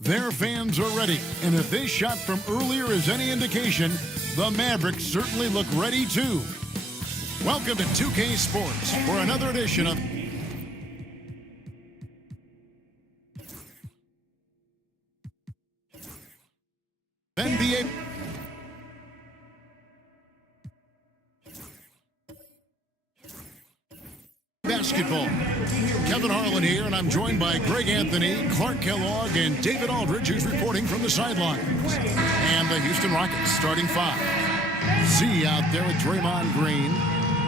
Their fans are ready, and if this shot from earlier is any indication, the Mavericks certainly look ready too. Welcome to 2K Sports for another edition of NBA basketball. Kevin Harlan here, and I'm joined by Greg Anthony, Clark Kellogg, and David Aldridge, who's reporting from the sidelines. And the Houston Rockets starting five. Z out there with Draymond Green.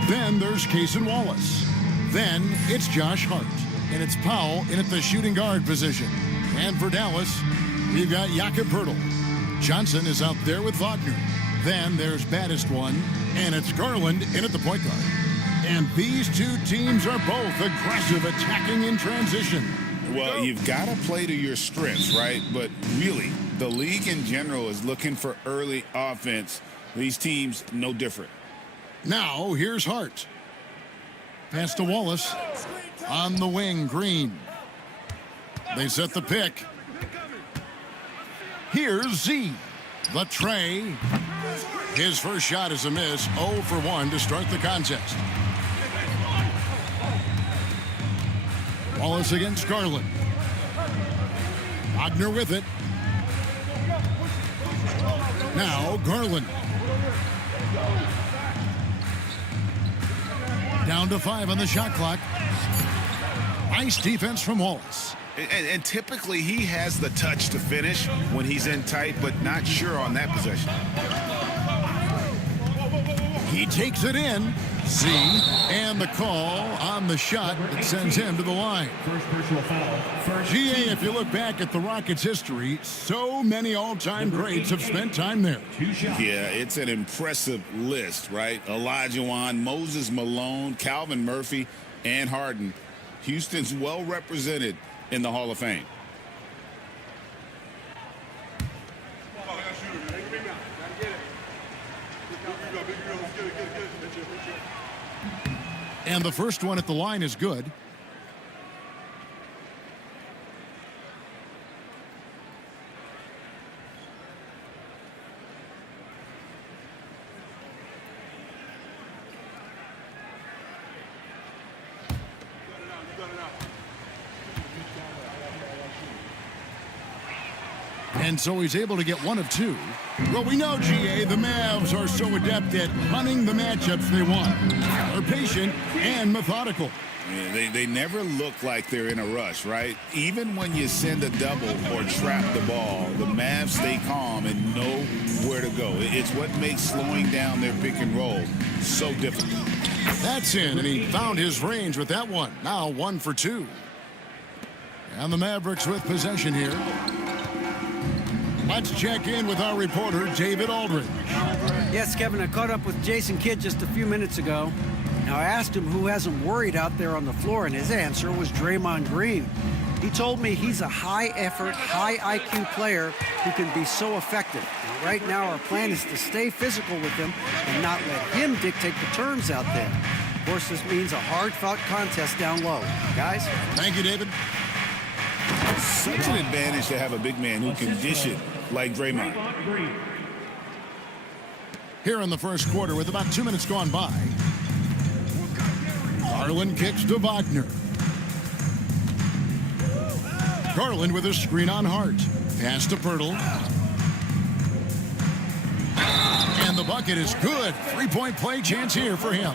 Then there's Cason Wallace. Then it's Josh Hart. And it's Powell in at the shooting guard position. And for Dallas, we've got Jakob Poeltl. Johnson is out there with Wagner. Then there's baddest one, and it's Garland in at the point guard. And these two teams are both aggressive, attacking in transition. Well, you've got to play to your strengths, right? But really, the league in general is looking for early offense. These teams, no different. Now, here's Hart. Pass to Wallace. On the wing, Green. They set the pick. Here's Z. The tray. His first shot is a miss. 0 for 1 to start the contest. Wallace against Garland. Wagner with it. Now Garland. Down to 5 on the shot clock. Nice defense from Wallace. And typically he has the touch to finish when he's in tight, but not sure on that possession. He takes it in. Z, and the call on the shot that sends him to the line. First personal foul. GA, if you look back at the Rockets' history, so many all-time greats have spent time there. Yeah, it's an impressive list, right? Olajuwon, Moses Malone, Calvin Murphy, and Harden. Houston's well represented in the Hall of Fame. And the first one at the line is good. And so he's able to get one of two. Well, we know, GA, the Mavs are so adept at hunting the matchups they want. They're patient and methodical. Yeah, they never look like they're in a rush, right? Even when you send a double or trap the ball, the Mavs stay calm and know where to go. It's what makes slowing down their pick and roll so difficult. That's in, and he found his range with that one. Now 1 for 2. And the Mavericks with possession here. Let's check in with our reporter, David Aldridge. Yes, Kevin, I caught up with Jason Kidd just a few minutes ago. Now, I asked him who hasn't worried out there on the floor, and his answer was Draymond Green. He told me he's a high-effort, high-IQ player who can be so effective. Now, right now, our plan is to stay physical with him and not let him dictate the terms out there. Of course, this means a hard-fought contest down low. Guys? Thank you, David. Such an advantage to have a big man who can dish it like Draymond. Here in the first quarter with about 2 minutes gone by. Garland kicks to Wagner. Garland with a screen on Hart. Pass to Poeltl. And the bucket is good. Three-point play chance here for him.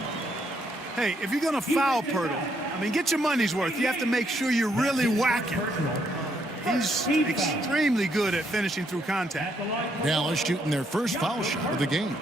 Hey, if you're going to foul Poeltl, I mean, get your money's worth. You have to make sure you're really whacking. He's extremely good at finishing through contact. Dallas shooting their first foul shot of the game.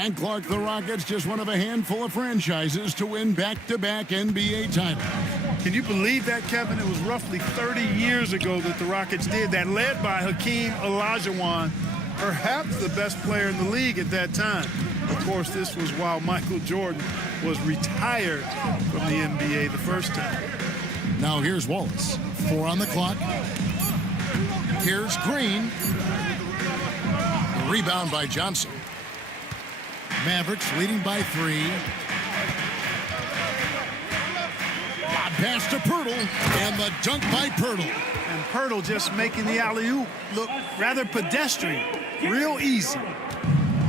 And Clark, the Rockets, just one of a handful of franchises to win back-to-back NBA titles. Can you believe that, Kevin? It was roughly 30 years ago that the Rockets did that, led by Hakeem Olajuwon, perhaps the best player in the league at that time. Of course, this was while Michael Jordan was retired from the NBA the first time. Now here's Wallace. 4 on the clock. Here's Green. Rebound by Johnson. Mavericks leading by 3. Lob pass to Pirtle, and the dunk by Pirtle. And Pirtle just making the alley-oop look rather pedestrian. Real easy.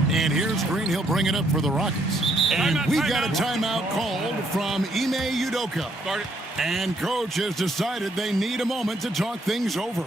And here's Green. He'll bring it up for the Rockets. And we've got a timeout called from Ime Udoka. And coach has decided they need a moment to talk things over.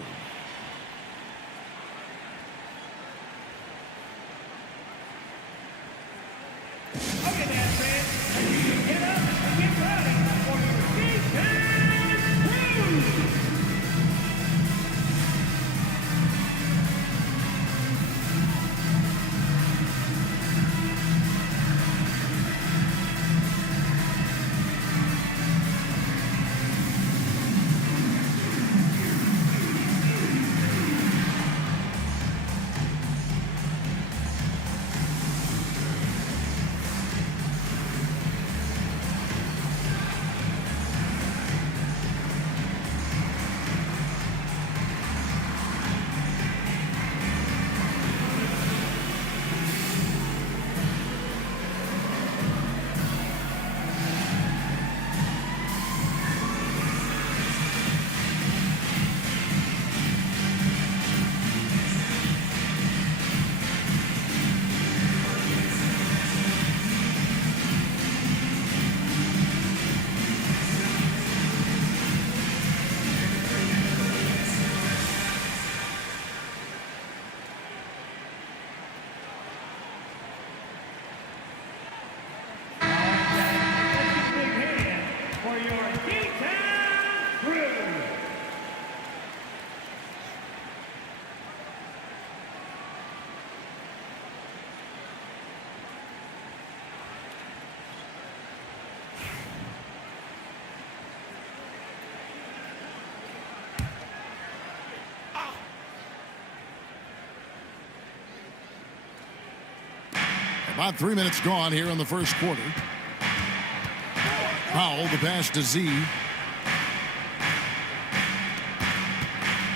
About 3 minutes gone here in the first quarter. Powell, the pass to Z.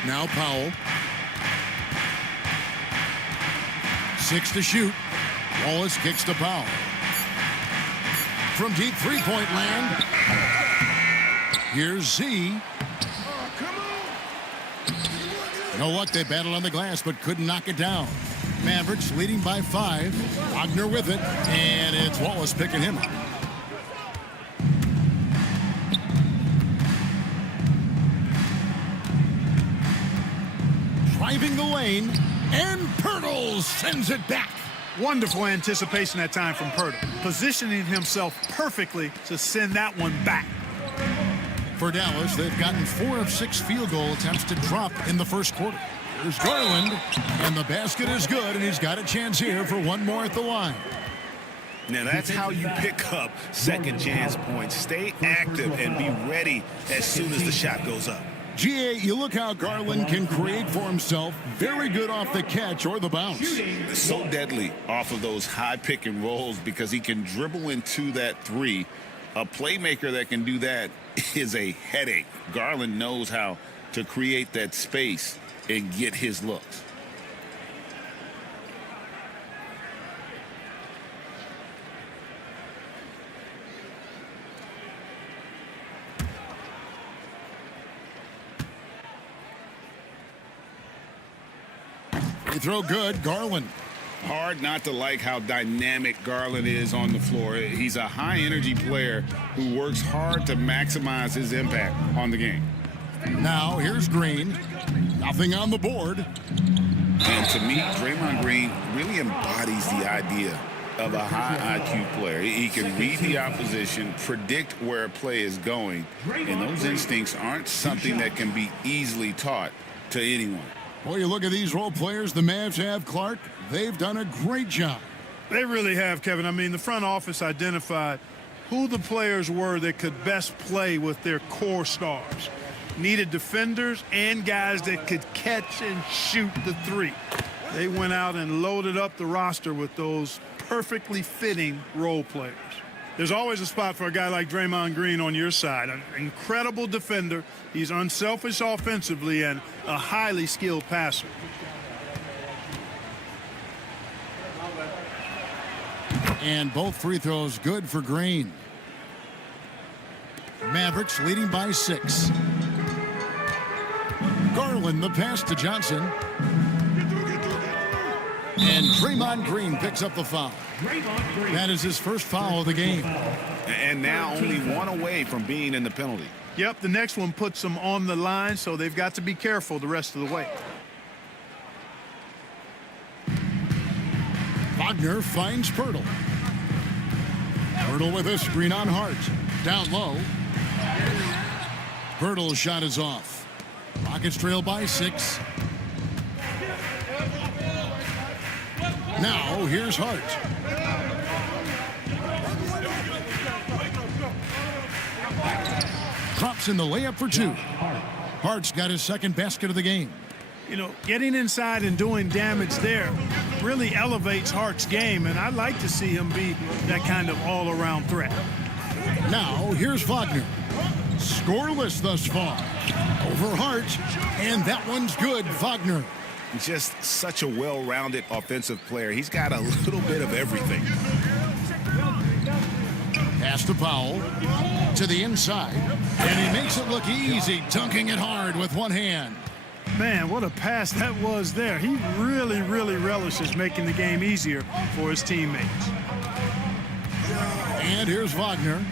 Now Powell. 6 to shoot. Wallace kicks to Powell. From deep three-point land. Here's Z. No luck, they battled on the glass, but couldn't knock it down. Mavericks leading by 5. Wagner with it, and it's Wallace picking him up. Driving the lane, and Pirtle sends it back. Wonderful anticipation that time from Pirtle, positioning himself perfectly to send that one back. For Dallas, they've gotten 4 of 6 field goal attempts to drop in the first quarter. There's Garland, and the basket is good, and he's got a chance here for one more at the line. Now that's how you pick up second chance points. Stay active and be ready as soon as the shot goes up. GA, you look how Garland can create for himself. Very good off the catch or the bounce. So deadly off of those high pick and rolls because he can dribble into that 3. A playmaker that can do that is a headache. Garland knows how to create that space and get his looks. Free throw good, Garland. Hard not to like how dynamic Garland is on the floor. He's a high-energy player who works hard to maximize his impact on the game. Now, here's Green. Nothing on the board. And to me, Draymond Green really embodies the idea of a high IQ player. He can read the opposition, predict where a play is going, and those instincts aren't something that can be easily taught to anyone. Well, you look at these role players the Mavs have, Clark. They've done a great job They really have, Kevin. I mean, the front office identified who the players were that could best play with their core stars. Needed defenders and guys that could catch and shoot the three. They went out and loaded up the roster with those perfectly fitting role players. There's always a spot for a guy like Draymond Green on your side. An incredible defender. He's unselfish offensively and a highly skilled passer. And both free throws good for Green. Mavericks leading by 6. Garland the pass to Johnson. And Draymond Green picks up the foul. That is his first foul of the game. And now only one away from being in the penalty. Yep, the next one puts them on the line, so they've got to be careful the rest of the way. Wagner finds Pirtle. Pirtle with a screen on Hart. Down low. Pirtle's shot is off. Rockets trail by 6. Now here's Hart. Drops in the layup for 2. Hart's got his second basket of the game. You know, getting inside and doing damage there really elevates Hart's game, and I'd like to see him be that kind of all-around threat. Now here's Wagner. Scoreless thus far. Over Hart, and that one's good. Wagner. He's just such a well-rounded offensive player. He's got a little bit of everything. Pass to Powell. To the inside. And he makes it look easy, dunking it hard with one hand. Man, what a pass that was there. He really, really relishes making the game easier for his teammates. And here's Wagner.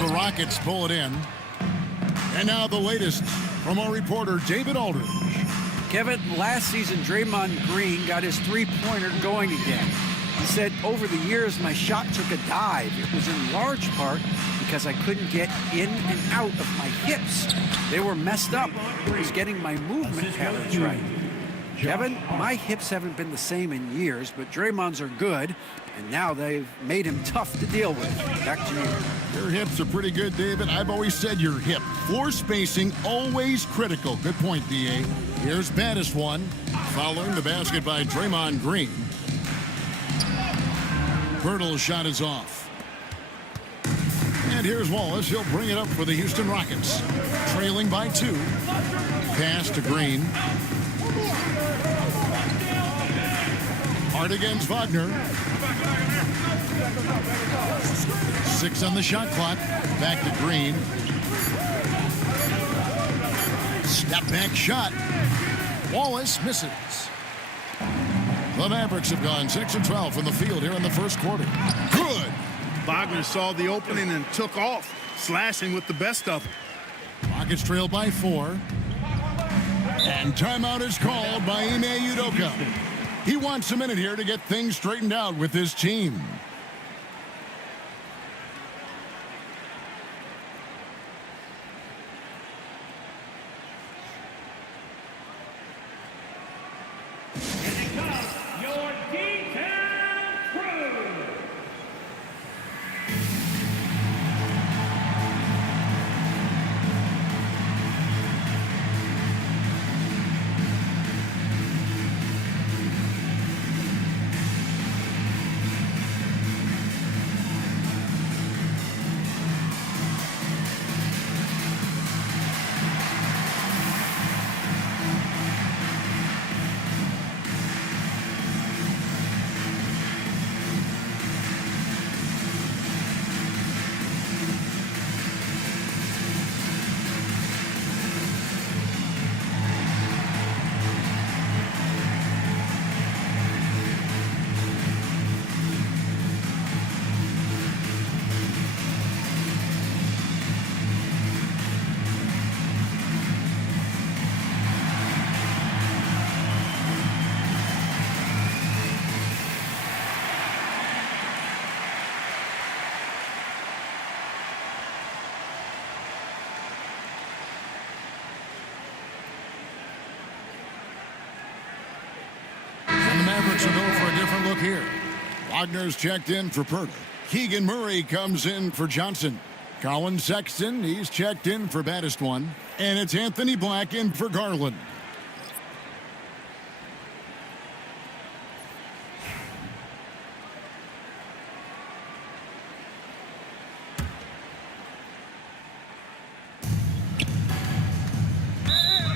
The Rockets pull it in. And now the latest from our reporter, David Aldridge. Kevin, last season, Draymond Green got his three-pointer going again. He said, over the years, my shot took a dive. It was in large part because I couldn't get in and out of my hips. They were messed up. I was getting my movement patterns right. Kevin, my hips haven't been the same in years, but Draymond's are good, and now they've made him tough to deal with. Back to you. Your hips are pretty good, David. I've always said your hip. Floor spacing, always critical. Good point, B.A. Here's baddest one. Following the basket by Draymond Green. Pirtle's shot is off. And here's Wallace. He'll bring it up for the Houston Rockets. Trailing by 2. Pass to Green. Hard against Wagner. 6 on the shot clock. Back to Green. Step back shot. Wallace misses. The Mavericks have gone 6 of 12 from the field here in the first quarter. Good. Wagner saw the opening and took off, slashing with the best of them. Rockets trail by 4. And timeout is called by Ime Udoka. He wants a minute here to get things straightened out with his team. Mavericks will go for a different look here. Wagner's checked in for Purdy. Keegan Murray comes in for Johnson. Colin Sexton, he's checked in for baddest one. And it's Anthony Black in for Garland.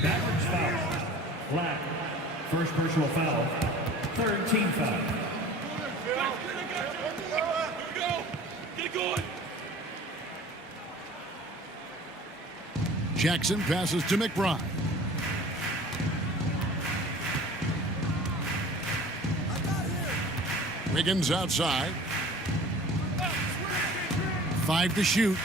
Mavericks foul. Black. First personal foul. Third team foul. Jackson passes to McBride. Wiggins outside. 5 to shoot.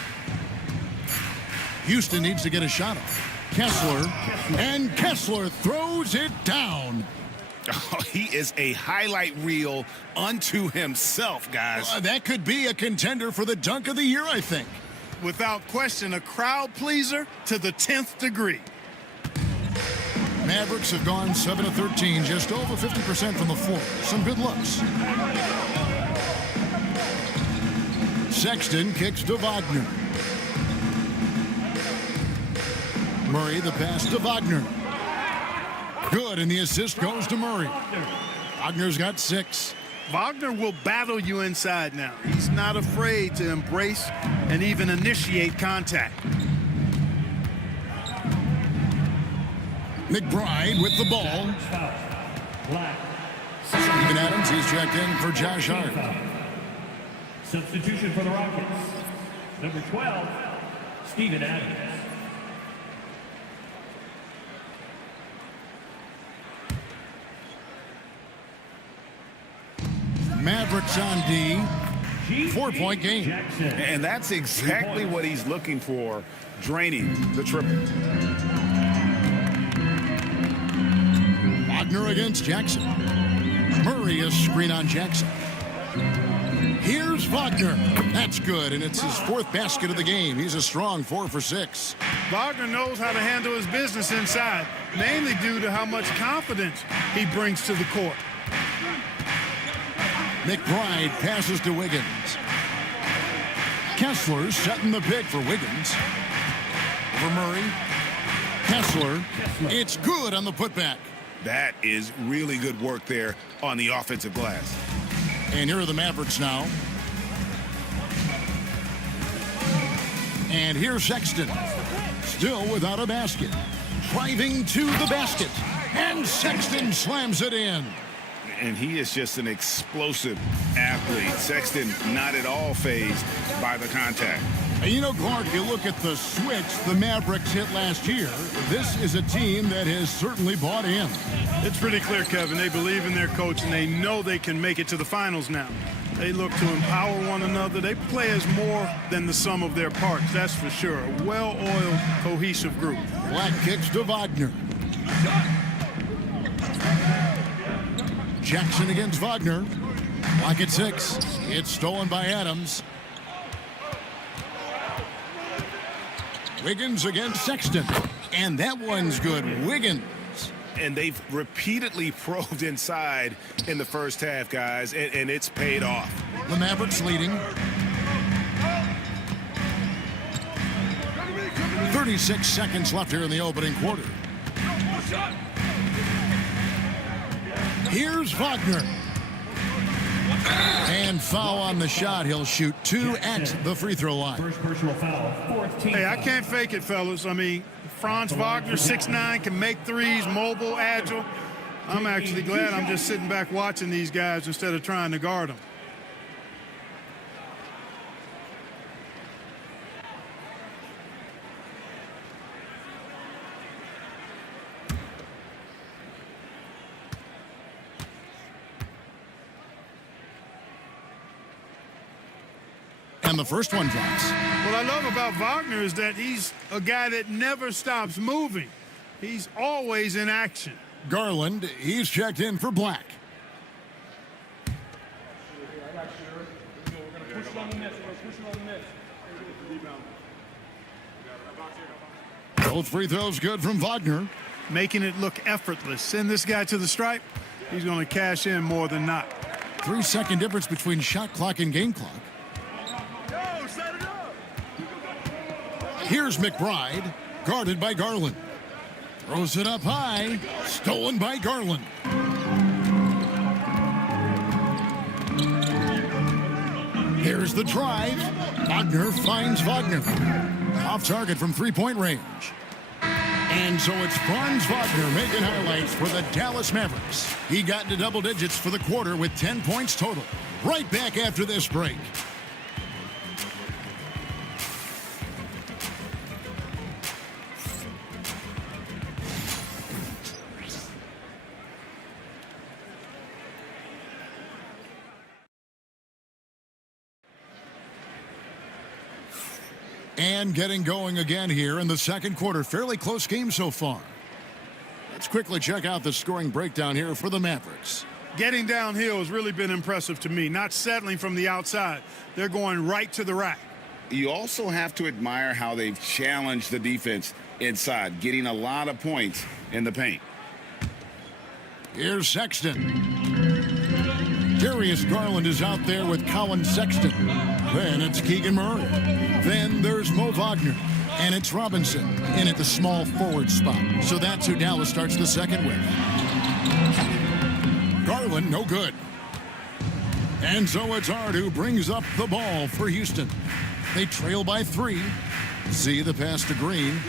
Houston needs to get a shot off. Kessler, and Kessler throws it down. Oh, he is a highlight reel unto himself, guys. That could be a contender for the dunk of the year, I think. Without question, a crowd pleaser to the 10th degree. Mavericks have gone 7 of 13, just over 50% from the floor. Some good looks. Sexton kicks to Wagner. Murray, the pass to Wagner. Good, and the assist goes to Murray. Wagner's got 6. Wagner will battle you inside now. He's not afraid to embrace and even initiate contact. McBride with the ball. Steven Adams, he's checked in for Josh Hart. Substitution for the Rockets. Number 12, Steven Adams. Mavericks on D. 4-point game. Jackson. And that's exactly what he's looking for, draining the triple. Wagner against Jackson. Murray a screen on Jackson. Here's Wagner. That's good, and it's his 4th basket of the game. He's a strong 4 for 6. Wagner knows how to handle his business inside, mainly due to how much confidence he brings to the court. McBride passes to Wiggins. Kessler setting the pick for Wiggins. For Murray. Kessler. It's good on the putback. That is really good work there on the offensive glass. And here are the Mavericks now. And here's Sexton. Still without a basket. Driving to the basket. And Sexton slams it in. And he is just an explosive athlete. Sexton not at all fazed by the contact. You know, Clark, if you look at the switch the Mavericks hit last year, this is a team that has certainly bought in. It's pretty clear, Kevin. They believe in their coach, and they know they can make it to the finals now. They look to empower one another. They play as more than the sum of their parts, that's for sure. A well-oiled, cohesive group. Black kicks to Wagner. Jackson against Wagner. Black at 6. It's stolen by Adams. Wiggins against Sexton. And that one's good. Wiggins. And they've repeatedly probed inside in the first half, guys, and it's paid off. The Mavericks leading. 36 seconds left here in the opening quarter. Here's Wagner. And foul on the shot. He'll shoot 2 at the free throw line. First personal foul. 4th team Hey, I foul. can't fake it, fellas. I mean, Franz Wagner, 6'9", can make threes, mobile, agile. I'm actually glad I'm just sitting back watching these guys instead of trying to guard them. And the first one drops. What I love about Wagner is that he's a guy that never stops moving. He's always in action. Garland, he's checked in for Black. Both free throws good from Wagner. Making it look effortless. Send this guy to the stripe. he's going to cash in more than not. 3-second difference between shot clock and game clock. Here's McBride, guarded by Garland. Throws it up high, stolen by Garland. Here's the drive. Wagner finds Wagner. Off target from three-point range. And so it's Franz Wagner making highlights for the Dallas Mavericks. He got into double digits for the quarter with 10 points total. Right back after this break. And getting going again here in the second quarter. Fairly close game so far. Let's quickly check out the scoring breakdown here for the Mavericks. Getting downhill has really been impressive to me. Not settling from the outside. They're going right to the rack. You also have to admire how they've challenged the defense inside, getting a lot of points in the paint. Here's Sexton. Darius Garland is out there with Colin Sexton. Then it's Keegan Murray. Then there's Mo Wagner. And it's Robinson in at the small forward spot. So that's who Dallas starts the second with. Garland, no good. And so it's Hart who brings up the ball for Houston. They trail by 3. See the pass to Green.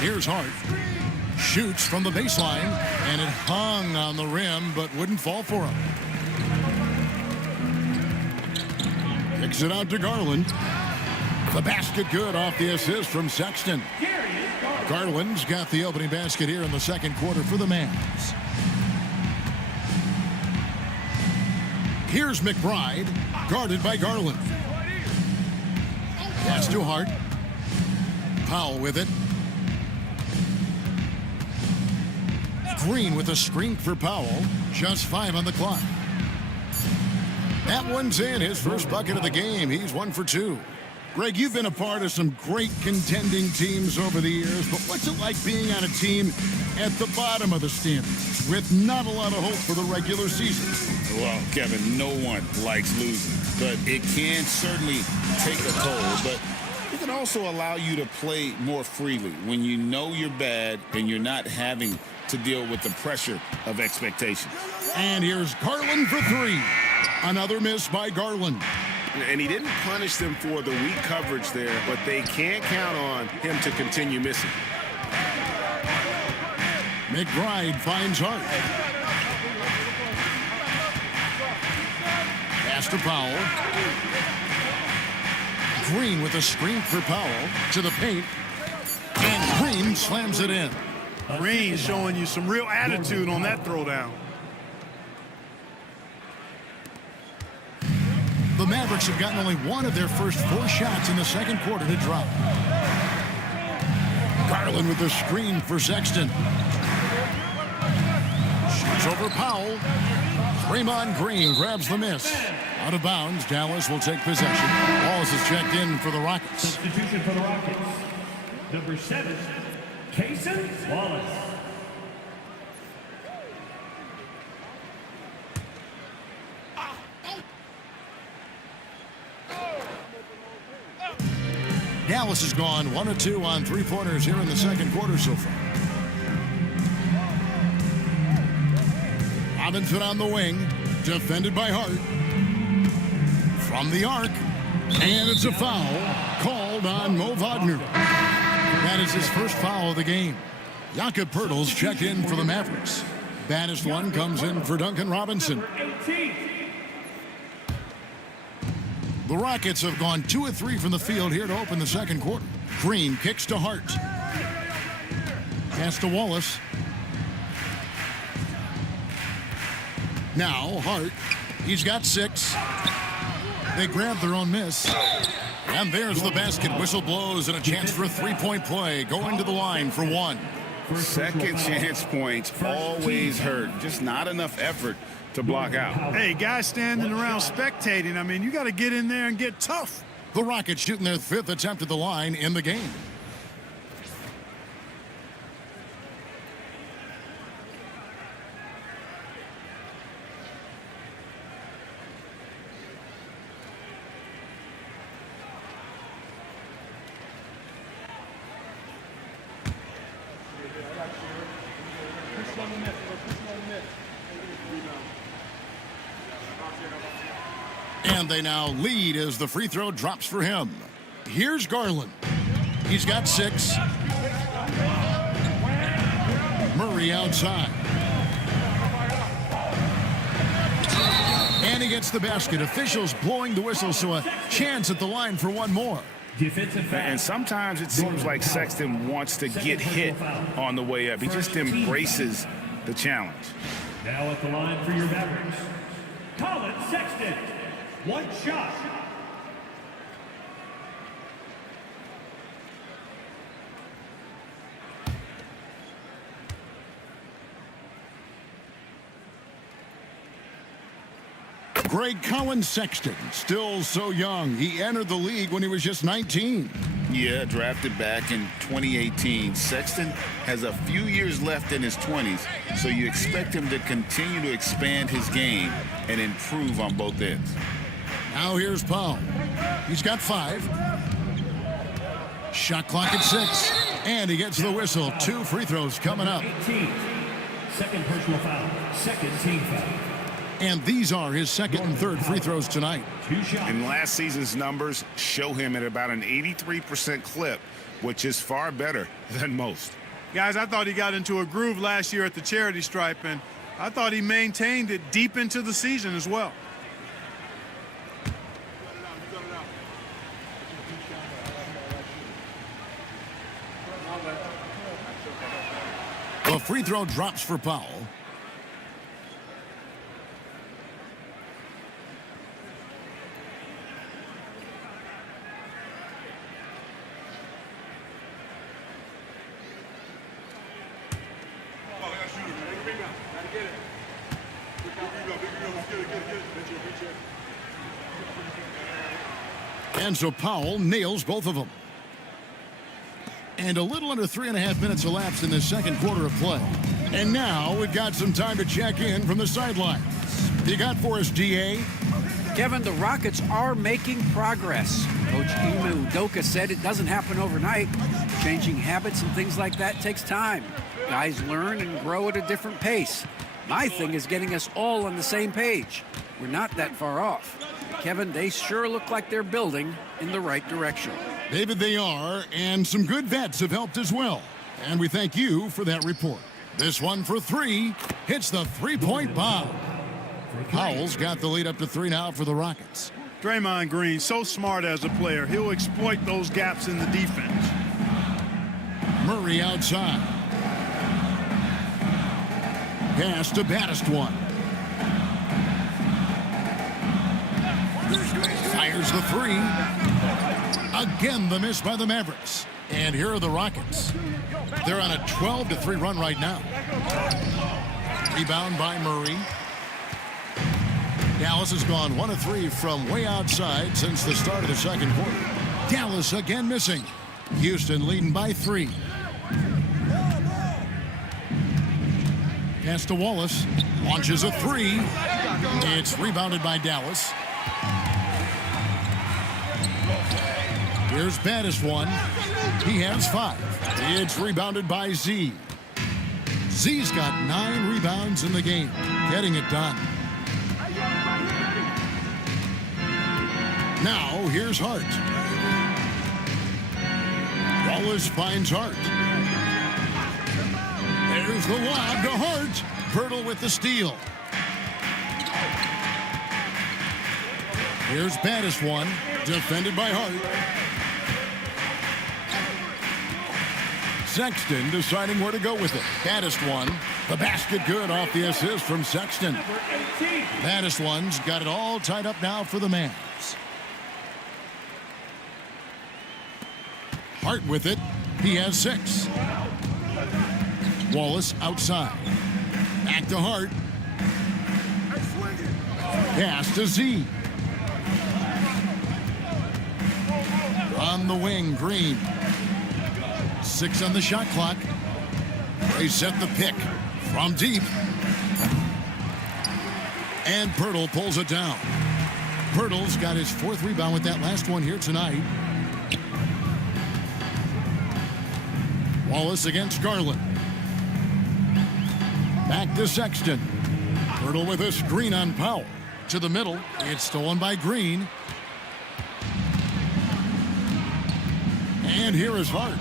Here's Hart. Shoots from the baseline, and it hung on the rim, but wouldn't fall for him. Kicks it out to Garland. The basket good off the assist from Sexton. Garland's got the opening basket here in the second quarter for the Mavs. Here's McBride, guarded by Garland. Pass to Hart. Powell with it. Green with a screen for Powell. Just 5 on the clock. That one's in. His first bucket of the game. He's 1 for 2. Greg, you've been a part of some great contending teams over the years, but what's it like being on a team at the bottom of the standings with not a lot of hope for the regular season? Well, Kevin, no one likes losing, but it can certainly take a toll. But it can also allow you to play more freely when you know you're bad and you're not having to deal with the pressure of expectations. And here's Garland for 3. Another miss by Garland. And he didn't punish them for the weak coverage there, but they can't count on him to continue missing. McBride finds Hart. Pass to Powell. Green with a screen for Powell to the paint. And Green slams it in. Green showing you some real attitude on that throwdown. The Mavericks have gotten only one of their first 4 shots in the second quarter to drop. Garland with the screen for Sexton. Shoots over Powell. Draymond Green grabs the miss. Out of bounds, Dallas will take possession. Wallace is checked in for the Rockets. Substitution for the Rockets. Number 7, Cason Wallace. Dallas has gone 1 of 2 on 3-pointers here in the second quarter so far. Robinson on the wing, defended by Hart. From the arc, and it's a foul called on Mo Wagner. That is his first foul of the game. Jakob Poeltl's checked in for the Mavericks. Baddest one comes in for Duncan Robinson. The Rockets have gone 2 of 3 from the field here to open the second quarter. Green kicks to Hart. Pass to Wallace. Now Hart. He's got 6. They grab their own miss. And there's the basket. Whistle blows and a chance for a 3-point play. Going to the line for 1. Second chance points always hurt. Just not enough effort to block out. Hey, guys standing around spectating. I mean, you got to get in there and get tough. The Rockets shooting their 5th attempt at the line in the game. And they now lead as the free throw drops for him. Here's Garland. He's got 6. Murray outside. And he gets the basket. Officials blowing the whistle, so a chance at the line for one more. And sometimes it seems like Sexton wants to get hit on the way up. He just embraces the challenge. Now at the line for your Mavericks, Colin Sexton. 1 shot. Greg Colin Sexton, still so young. He entered the league when he was just 19. Yeah, drafted back in 2018. Sexton has a few years left in his 20s, so you expect him to continue to expand his game and improve on both ends. Now here's Powell. He's got 5. Shot clock at 6. And he gets the whistle. 2 free throws coming up. 18. Second personal foul. Second team foul. And these are his second and third free throws tonight. 2 shots. And last season's numbers show him at about an 83% clip, which is far better than most. Guys, I thought he got into a groove last year at the charity stripe, and I thought he maintained it deep into the season as well. The free throw drops for Powell. And so Powell nails both of them. And a little under 3.5 minutes elapsed in the second quarter of play. And now we've got some time to check in from the sidelines. You got for us, DA? Kevin, the Rockets are making progress. Coach Ime Udoka said it doesn't happen overnight. Changing habits and things like that takes time. Guys learn and grow at a different pace. My thing is getting us all on the same page. We're not that far off. Kevin, they sure look like they're building in the right direction. David, they are, and some good vets have helped as well. And we thank you for that report. This one for 3 hits the three-point bomb. Powell's got the lead up to 3 now for the Rockets. Draymond Green, so smart as a player. He'll exploit those gaps in the defense. Murray outside. Pass to Baddest one. Fires the 3. Again, the miss by the Mavericks. And here are the Rockets. They're on a 12-3 run right now. Rebound by Murray. Dallas has gone 1 of 3 from way outside since the start of the second quarter. Dallas again missing. Houston leading by 3. Pass to Wallace. Launches a 3. It's rebounded by Dallas. Here's Baddest one. He has 5. It's rebounded by Z. Z's got 9 rebounds in the game. Getting it done. Now, here's Hart. Wallace finds Hart. There's the lob to Hart. Pirtle with the steal. Here's Baddest one. Defended by Hart. Sexton deciding where to go with it. Baddest one. The basket good off the assist from Sexton. Baddest one's got it all tied up now for the Mavs. Hart with it. He has 6. Wallace outside. Back to Hart. Pass to Z. On the wing, Green. 6 on the shot clock. They set the pick from deep. And Pirtle pulls it down. Pirtle's got his 4th rebound with that last one here tonight. Wallace against Garland. Back to Sexton. Pirtle with a screen on Powell. to the middle. It's stolen by Green. And here is Hart.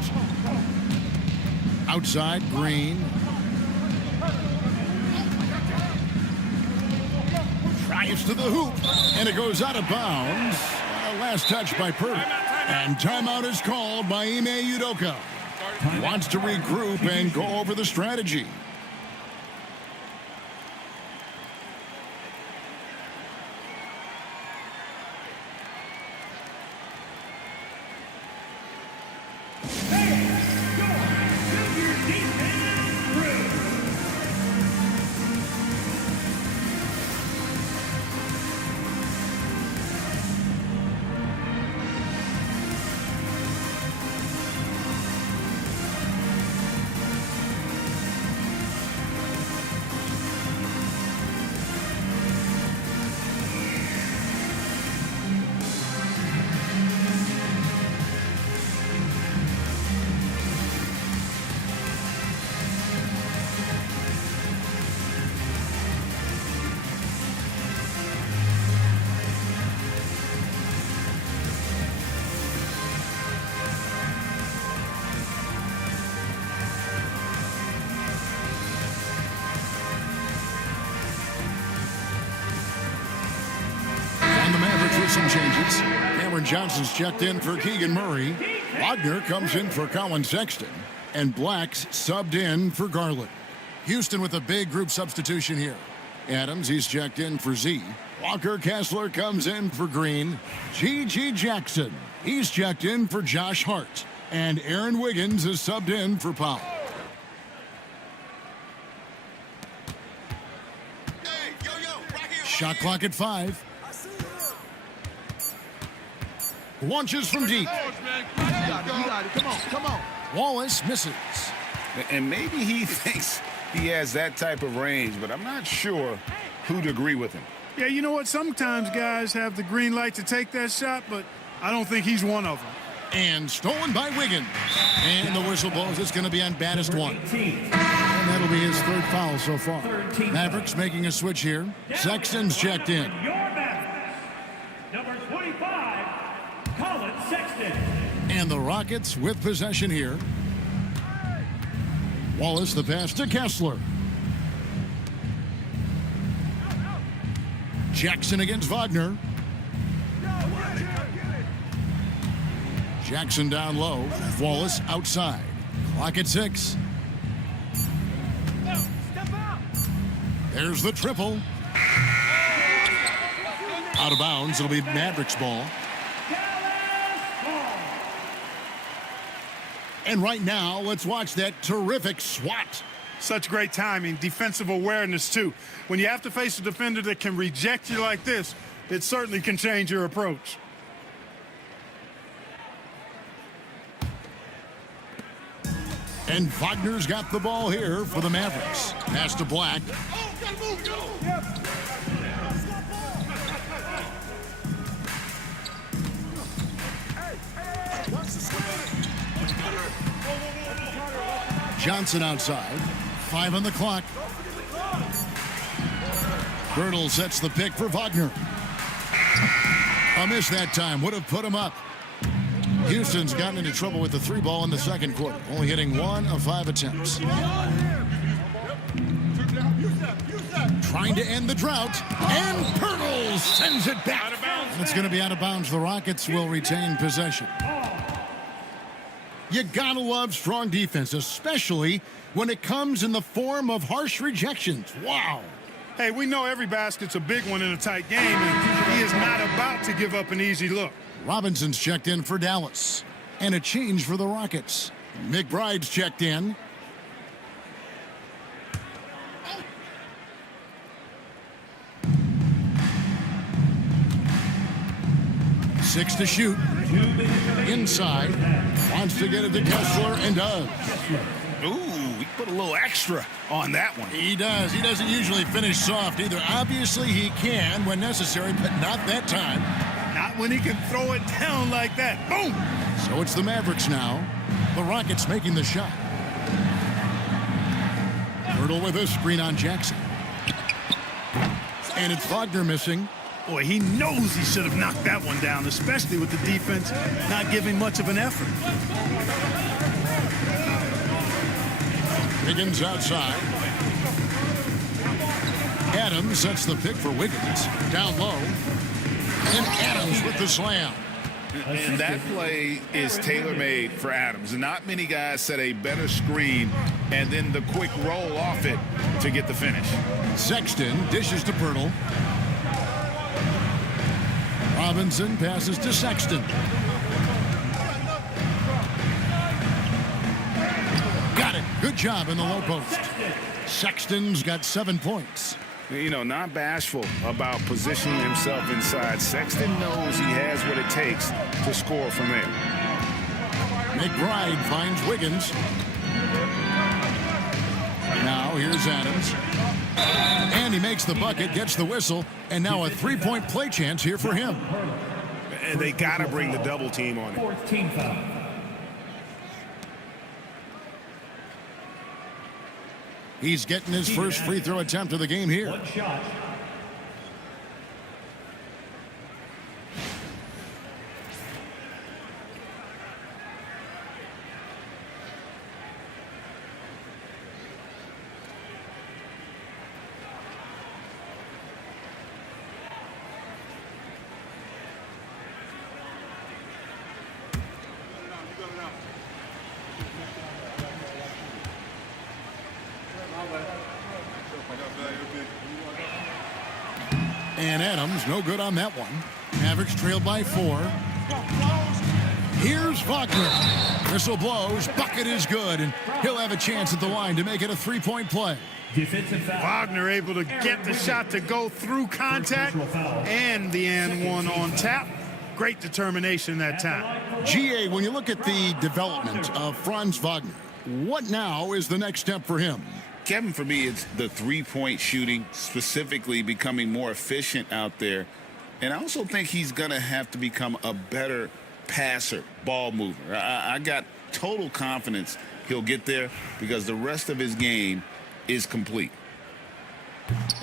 Outside, Green. Drives to the hoop, and it goes out of bounds. Last touch by Purdy. And timeout is called by Ime Udoka. He wants to regroup and go over the strategy. Some changes. Cameron Johnson's checked in for Keegan Murray. Wagner comes in for Colin Sexton. And Black's subbed in for Garland. Houston with a big group substitution here. Adams, he's checked in for Z. Walker Kessler comes in for Green. G.G. Jackson, he's checked in for Josh Hart. And Aaron Wiggins is subbed in for Powell. Shot clock at 5. Launches from deep. You got it. Come on. Wallace misses. And maybe he thinks he has that type of range, but I'm not sure who'd agree with him. Yeah, you know what? Sometimes guys have the green light to take that shot, but I don't think he's one of them. And stolen by Wiggins. And the whistle blows. It's going to be on baddest one. And that'll be his third foul so far. Mavericks making a switch here. Sexton's checked in. Number 25, Colin Sexton. And the Rockets with possession here. Wallace the pass to Kessler. Jackson against Wagner. Jackson down low. Wallace outside. Clock at 6. There's the triple. Out of bounds. It'll be Mavericks ball. And right now, let's watch that terrific swat. Such great timing, defensive awareness, too. When you have to face a defender that can reject you like this, it certainly can change your approach. And Wagner's got the ball here for the Mavericks. Pass to Black. Johnson outside. 5 on the clock. Bertle sets the pick for Wagner. A miss that time. Would have put him up. Houston's gotten into trouble with the 3 ball in the second quarter. Only hitting 1 of 5 attempts. Trying to end the drought. And Bertle sends it back. And it's going to be out of bounds. The Rockets will retain possession. You gotta love strong defense, especially when it comes in the form of harsh rejections. Wow. Hey, we know every basket's a big one in a tight game, and he is not about to give up an easy look. Robinson's checked in for Dallas. And a change for the Rockets. McBride's checked in. Six to shoot. Inside. Wants to get it to Kessler and does. Ooh, he put a little extra on that one. He does. He doesn't usually finish soft either. Obviously, he can when necessary, but not that time. Not when he can throw it down like that. Boom! So it's the Mavericks now. The Rockets making the shot. Bertle with a screen on Jackson. And it's Wagner missing. Boy, he knows he should have knocked that one down, especially with the defense not giving much of an effort. Wiggins outside. Adams sets the pick for Wiggins. Down low. And Adams with the slam. And that play is tailor-made for Adams. Not many guys set a better screen and then the quick roll off it to get the finish. Sexton dishes to Pirtle. Robinson passes to Sexton. Got it. Good job in the low post. Sexton's got 7 points. You know, not bashful about positioning himself inside. Sexton knows he has what it takes to score from there. McBride finds Wiggins. Now here's Adams. And he makes the bucket, gets the whistle, and now a three-point play chance here for him. And they got to bring the double team on it. 14 foul. He's getting his first free throw attempt of the game here. One shot. And Adams, no good on that one. Mavericks trailed by 4. Here's Wagner. Whistle blows. Bucket is good, and he'll have a chance at the line to make it a three-point play. Defensive foul. Wagner able to get the shot to go through contact and the and one on tap. Great determination that time. GA, when you look at the development of Franz Wagner, what now is the next step for him? Kevin, for me, it's the three-point shooting, specifically becoming more efficient out there. And I also think he's going to have to become a better passer, ball mover. I got total confidence he'll get there because the rest of his game is complete.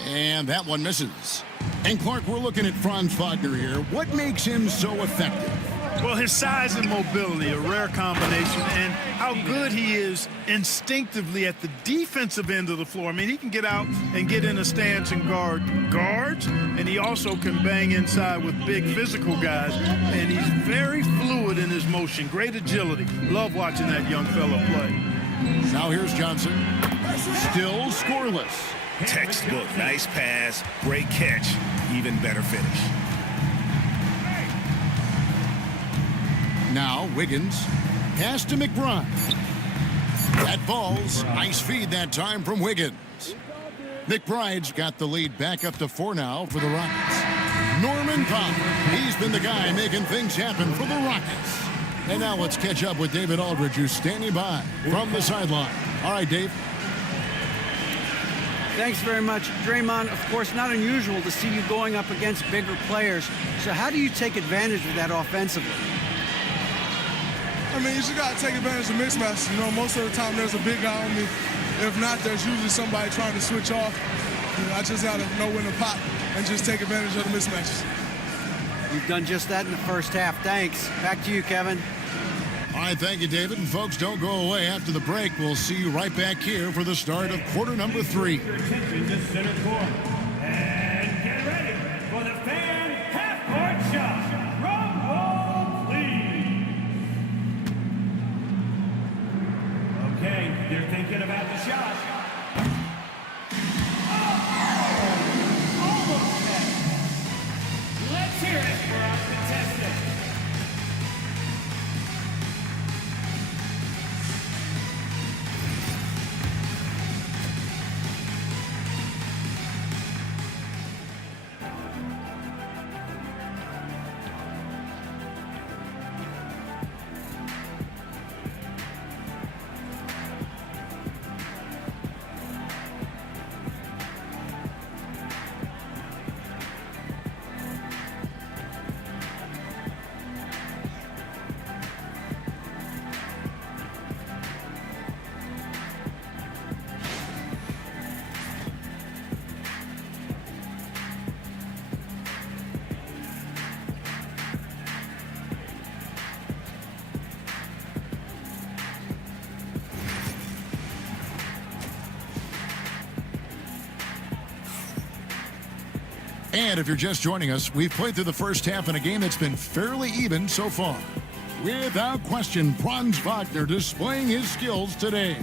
And that one misses. And Clark, we're looking at Franz Wagner here. What makes him so effective? Well, his size and mobility, a rare combination, and how good he is instinctively at the defensive end of the floor. I mean, he can get out and get in a stance and guard guards, and he also can bang inside with big physical guys, and he's very fluid in his motion. Great agility. Love watching that young fella play. Now here's Johnson. Still scoreless. Textbook, nice pass, great catch, even better finish. Now Wiggins. Pass to McBride. That falls. Nice feed that time from Wiggins. McBride's got the lead back up to 4 now for the Rockets. Norman Powell. He's been the guy making things happen for the Rockets. And now let's catch up with David Aldridge, who's standing by from the sideline. All right, Dave. Thanks very much. Draymond, of course, not unusual to see you going up against bigger players. So how do you take advantage of that offensively? I mean, you just got to take advantage of mismatches. You know, most of the time there's a big guy on me. If not, there's usually somebody trying to switch off. You know, I just got to know when to pop and just take advantage of the mismatches. You've done just that in the first half. Thanks. Back to you, Kevin. All right, thank you, David. And folks, don't go away. After the break, we'll see you right back here for the start of quarter number 3. Your attention to center court. And get ready for the fan half-court shot. Drum roll, please. Okay, they're thinking about the shot. Almost there. Let's hear it for our contestant. And if you're just joining us, we've played through the first half in a game that's been fairly even so far. Without question, Franz Wagner displaying his skills today.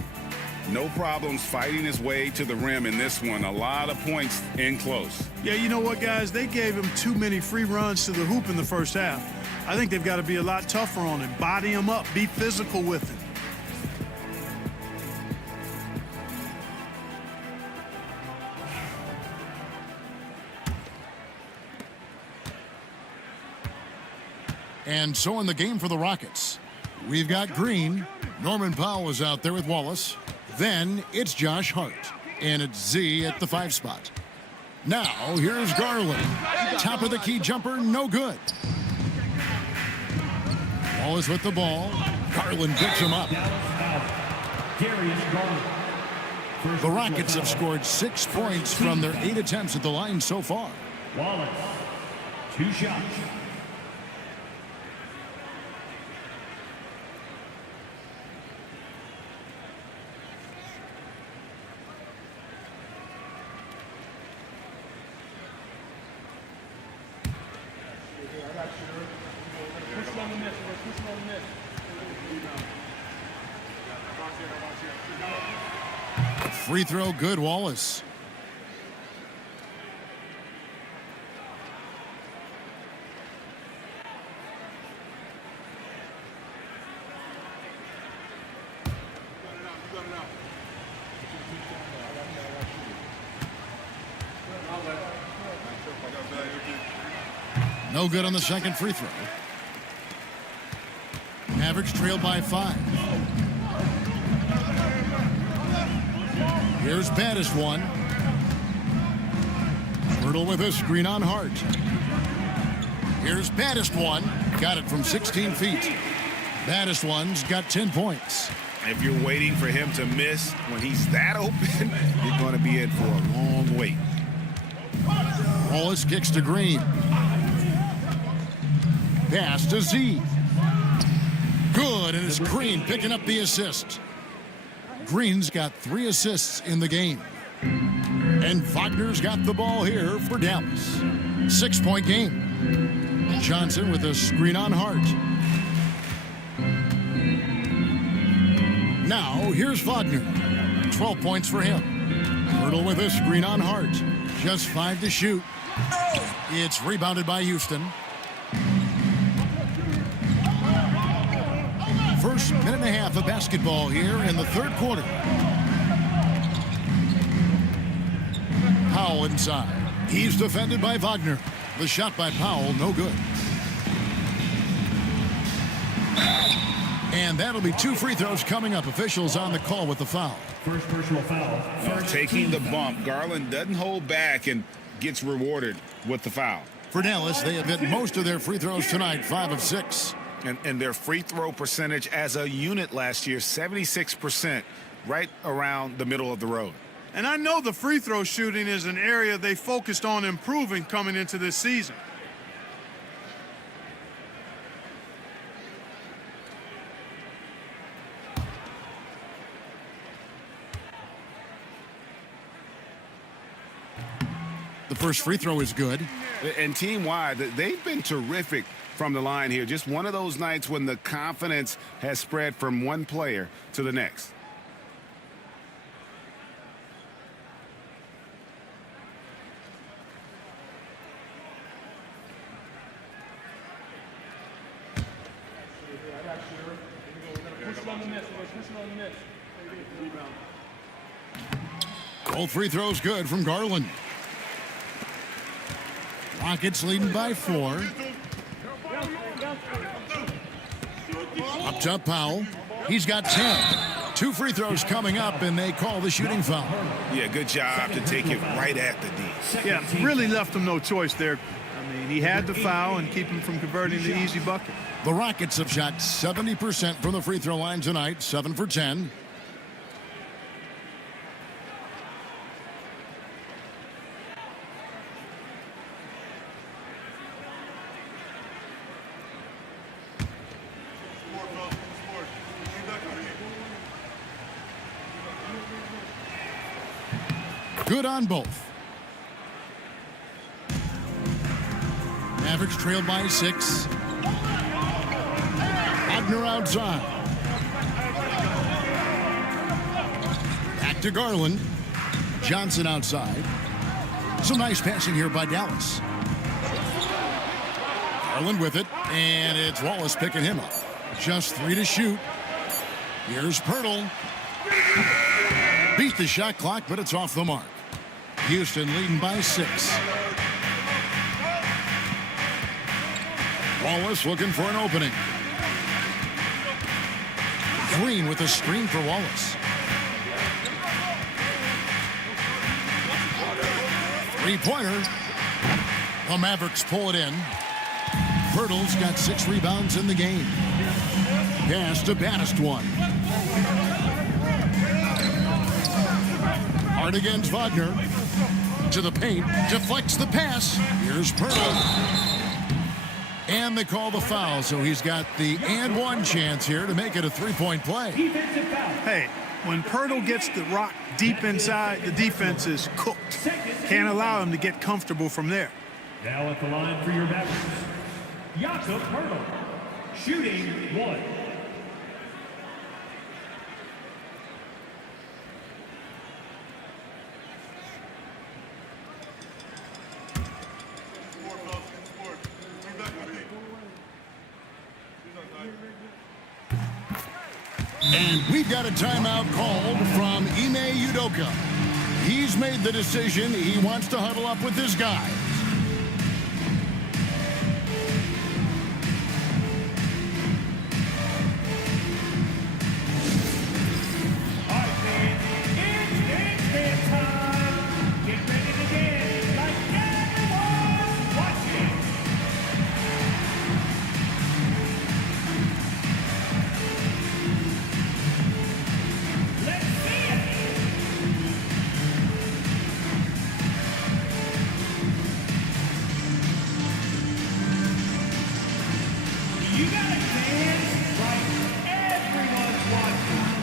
No problems fighting his way to the rim in this one. A lot of points in close. Yeah, you know what, guys? They gave him too many free runs to the hoop in the first half. I think they've got to be a lot tougher on him. Body him up. Be physical with him. And so in the game for the Rockets, we've got Green. Norman Powell is out there with Wallace. Then it's Josh Hart. And it's Z at the 5 spot. Now here's Garland. Top of the key jumper, no good. Wallace with the ball. Garland picks him up. The Rockets have scored 6 points from their 8 attempts at the line so far. Wallace, 2 shots. Free throw good, Wallace. No good on the second free throw. Mavericks trail by 5. Here's baddest one. Myrtle with a screen on Hart. Here's baddest one. Got it from 16 feet. Baddest one's got 10 points. If you're waiting for him to miss when he's that open, you're going to be in for a long wait. Wallace kicks to Green. Pass to Z. Good, and it's Green picking up the assist. Green's got 3 assists in the game. And Wagner's got the ball here for Dallas. 6-point game. Johnson with a screen on Hart. Now here's Wagner. 12 points for him. Myrtle with a screen on Hart. Just 5 to shoot. It's rebounded by Houston. First minute and a half of basketball here in the third quarter. Powell inside. He's defended by Wagner. The shot by Powell, no good. And that'll be 2 free throws coming up. Officials on the call with the foul. First personal foul. Taking the bump, Garland doesn't hold back and gets rewarded with the foul. For Dallas, they have hit most of their free throws tonight, 5 of 6. And their free throw percentage as a unit last year, 76%, right around the middle of the road. And I know the free throw shooting is an area they focused on improving coming into this season. The first free throw is good. And team-wide, they've been terrific from the line here. Just one of those nights when the confidence has spread from one player to the next. Both free throws good from Garland. Rockets leading by 4. Up top, Powell. He's got 10. 2 free throws coming up, and they call the shooting foul. Yeah, good job to take it right at the D. Yeah, really left him no choice there. I mean, he had the foul and keep him from converting the easy bucket. The Rockets have shot 70% from the free throw line tonight, 7 for 10. Good on both. Mavericks trailed by 6. Wagner outside. Back to Garland. Johnson outside. Some nice passing here by Dallas. Garland with it, and it's Wallace picking him up. Just 3 to shoot. Here's Pirtle. Beat the shot clock, but it's off the mark. Houston leading by 6. Wallace looking for an opening. Green with a screen for Wallace. Three-pointer. The Mavericks pull it in. Pirtle's got 6 rebounds in the game. Pass to baddest one. Hard against Wagner. To the paint. Deflects the pass. Here's Pirtle. And they call the foul, so he's got the and one chance here to make it a 3-point play. Hey, when Pirtle gets the rock deep inside, the defense is cooked. Can't allow him to get comfortable from there. Now at the line for your Mavericks, Jakob Pirtle, shooting 1. And we've got a timeout called from Ime Udoka. He's made the decision. He wants to huddle up with his guys. All right, fans, it's time. Get ready to dance like everyone's watching. Let's see it. You gotta dance like everyone's watching.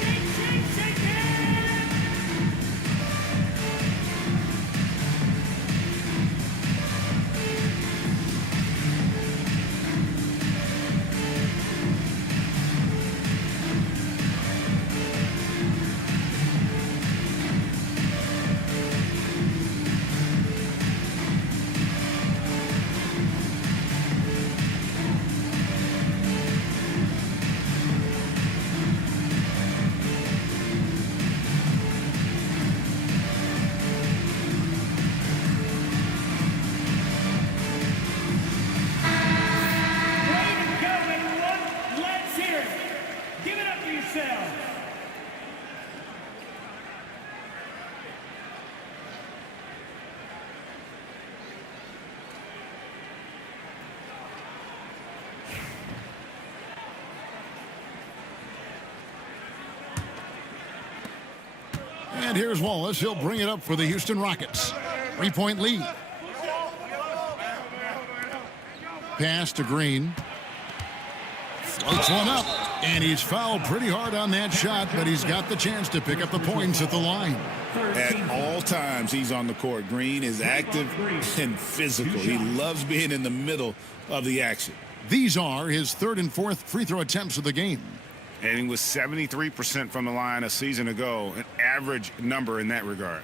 Shake, shake, shake it! Way to go, everyone! Let's hear it! Give it up for yourselves! And here's Wallace. He'll bring it up for the Houston Rockets. 3-point lead. Pass to Green. Floats one up. And he's fouled pretty hard on that shot, but he's got the chance to pick up the points at the line. At all times, he's on the court. Green is active and physical. He loves being in the middle of the action. These are his 3rd and 4th free throw attempts of the game. And he was 73% from the line a season ago, an average number in that regard.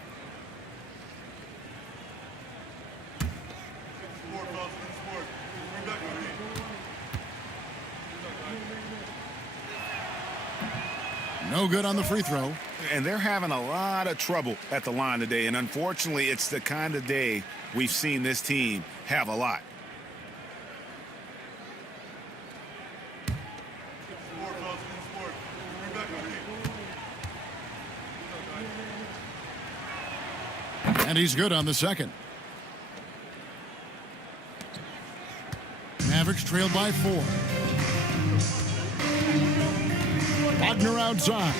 No good on the free throw. And they're having a lot of trouble at the line today. And unfortunately, it's the kind of day we've seen this team have a lot. And he's good on the second. Mavericks trailed by 4. Wagner outside.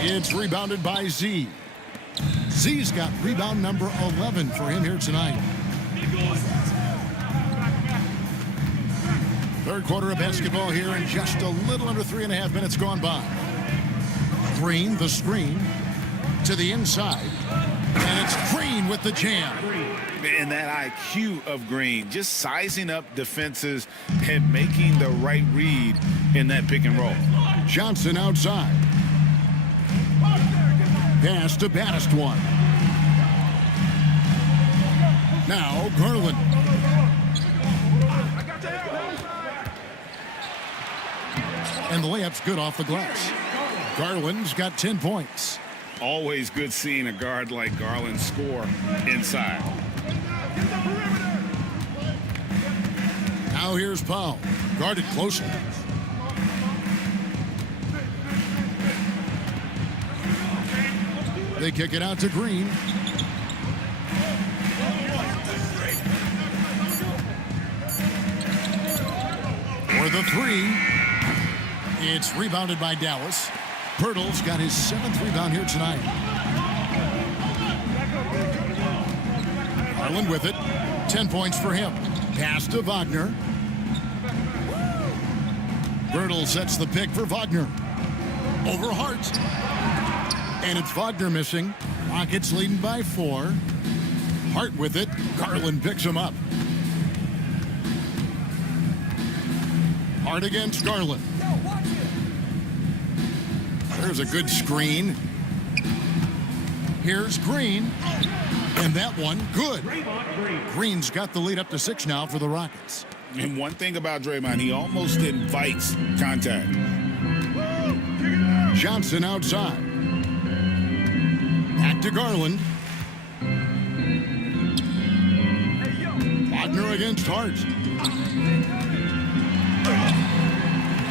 It's rebounded by Z. Z's got rebound number 11 for him here tonight. Third quarter of basketball here, and just a little under 3.5 minutes gone by. Green, the screen, to the inside. And it's Green with the jam. And that IQ of Green, just sizing up defenses and making the right read in that pick and roll. Johnson outside. Pass to Baddest one. Now Garland. And the layup's good off the glass. Garland's got 10 points. Always good seeing a guard like Garland score inside. Now here's Powell. Guarded closely. They kick it out to Green. For the three. It's rebounded by Dallas. Pirtle's got his 7th rebound here tonight. Garland with it. 10 points for him. Pass to Wagner. Pirtle sets the pick for Wagner. Over Hart. And it's Wagner missing. Rockets leading by 4. Hart with it. Garland picks him up. Hart against Garland. There's a good screen. Here's Green. And that one, good. Green's got the lead up to 6 now for the Rockets. And one thing about Draymond, he almost invites contact. Johnson outside. Back to Garland. Wagner against Hart.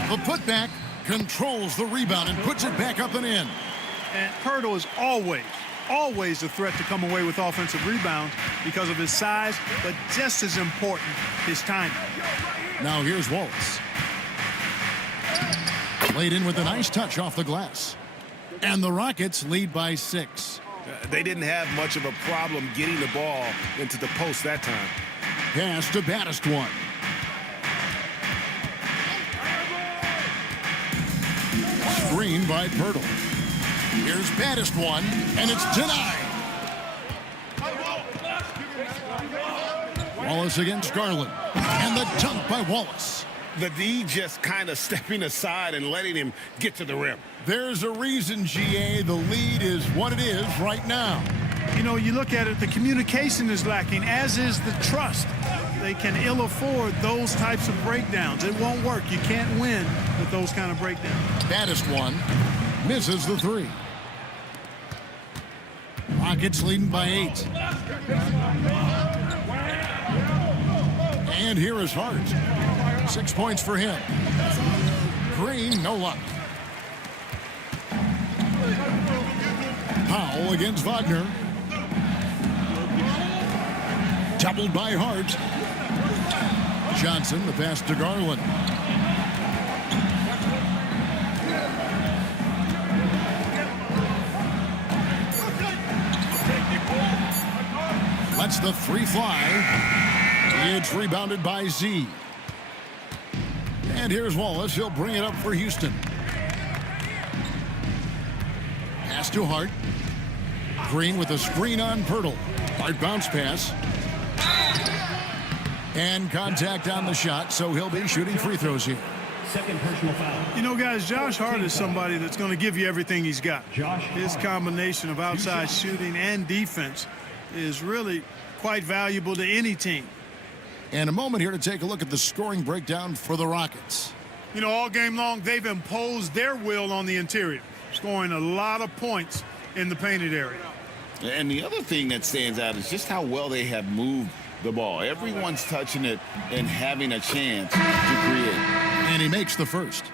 The putback controls the rebound and puts it back up and in. And Pirtle is always a threat to come away with offensive rebounds because of his size, but just as important, his timing. Now here's Wallace. Laid in with a nice touch off the glass. And the Rockets lead by 6. They didn't have much of a problem getting the ball into the post that time. Pass to Baddest one. Screen by Pirtle. Here's Baddest one, and it's denied. Wallace against Garland. And the dunk by Wallace. The D just kind of stepping aside and letting him get to the rim. There's a reason, GA, the lead is what it is right now. You know, you look at it, the communication is lacking, as is the trust. They can ill afford those types of breakdowns. It won't work. You can't win with those kind of breakdowns. Baddest one misses the 3. Rockets leading by 8. And here is Hart. 6 points for him. Green, no luck. Powell against Wagner. Doubled by Hart. Johnson, the pass to Garland. Lets the 3 fly. It's rebounded by Z. And here's Wallace. He'll bring it up for Houston. Pass to Hart. Green with a screen on Pirtle. Hart bounce pass. And contact on the shot, so he'll be shooting free throws here. Second personal foul. You know, guys, Josh Hart is somebody that's going to give you everything he's got. His combination of outside shooting and defense is really quite valuable to any team. And a moment here to take a look at the scoring breakdown for the Rockets. You know, all game long, they've imposed their will on the interior, scoring a lot of points in the painted area. And the other thing that stands out is just how well they have moved the ball. Everyone's touching it and having a chance to create. And he makes the first.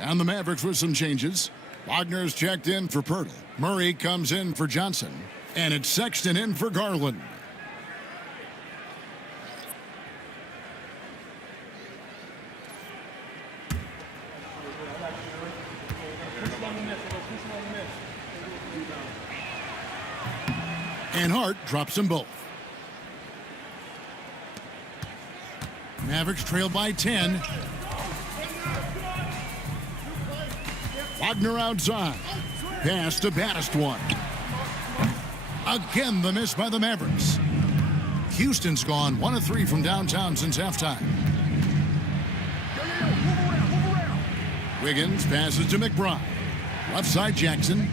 And the Mavericks with some changes. Wagner's checked in for Pirtle. Murray comes in for Johnson. And it's Sexton in for Garland. And Hart drops them both. Mavericks trail by 10. Wagner outside. pass to baddest one. Again, the miss by the Mavericks. Houston's gone 1 of 3 from downtown since halftime. Wiggins passes to McBride. Left side Jackson.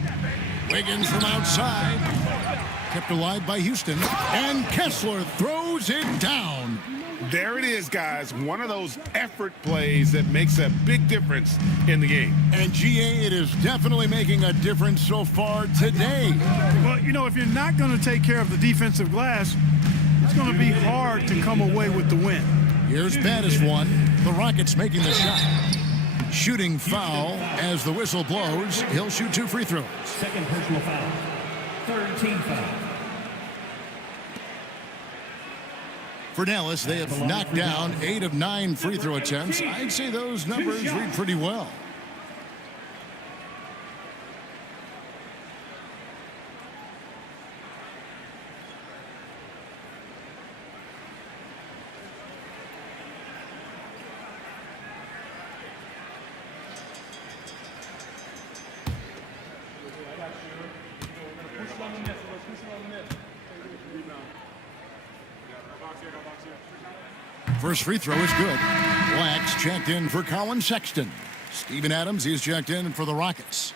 Wiggins from outside. Kept alive by Houston. And Kessler throws it down. There it is, guys. One of those effort plays that makes a big difference in the game. And GA, it is definitely making a difference so far today. Well, you know, if you're not going to take care of the defensive glass, it's going to be hard to come away with the win. Here's baddest one. The Rockets making the shot. Shooting foul as the whistle blows. He'll shoot 2 free throws. Second personal foul. Third team foul. For Dallas, they have knocked down 8 of 9 free throw attempts. I'd say those numbers read pretty well. First free throw is good. Black's checked in for Colin Sexton. Steven Adams, he's checked in for the Rockets.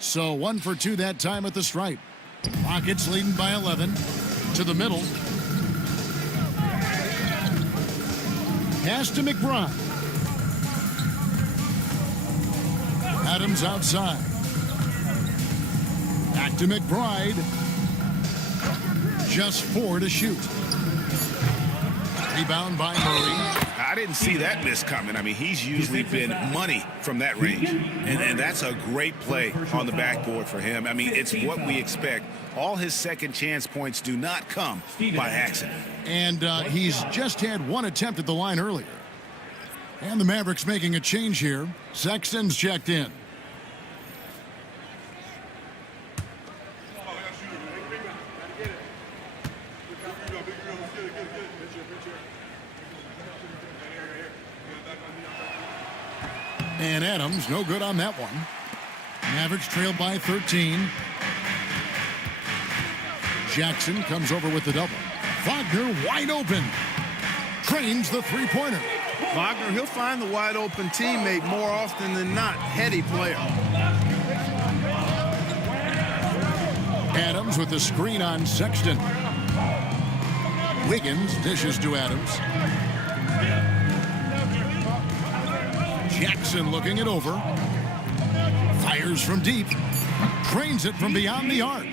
So 1 for 2 that time at the stripe. Rockets leading by 11. To the middle. Pass to McBride. Adams outside. Back to McBride. Just 4 to shoot. Rebound by Murray. I didn't see that miss coming. I mean, he's usually been money from that range. And that's a great play on the backboard for him. I mean, it's what we expect. All his second chance points do not come by accident. And he's just had 1 attempt at the line earlier. And the Mavericks making a change here. Sexton's checked in. And Adams, no good on that one. Mavericks trailed by 13. Jackson comes over with the double. Wagner wide open. Trains the three-pointer. Wagner, he'll find the wide open teammate more often than not. Heady player. Adams with the screen on Sexton. Wiggins dishes to Adams. Jackson looking it over. Fires from deep. Trains it from beyond the arc.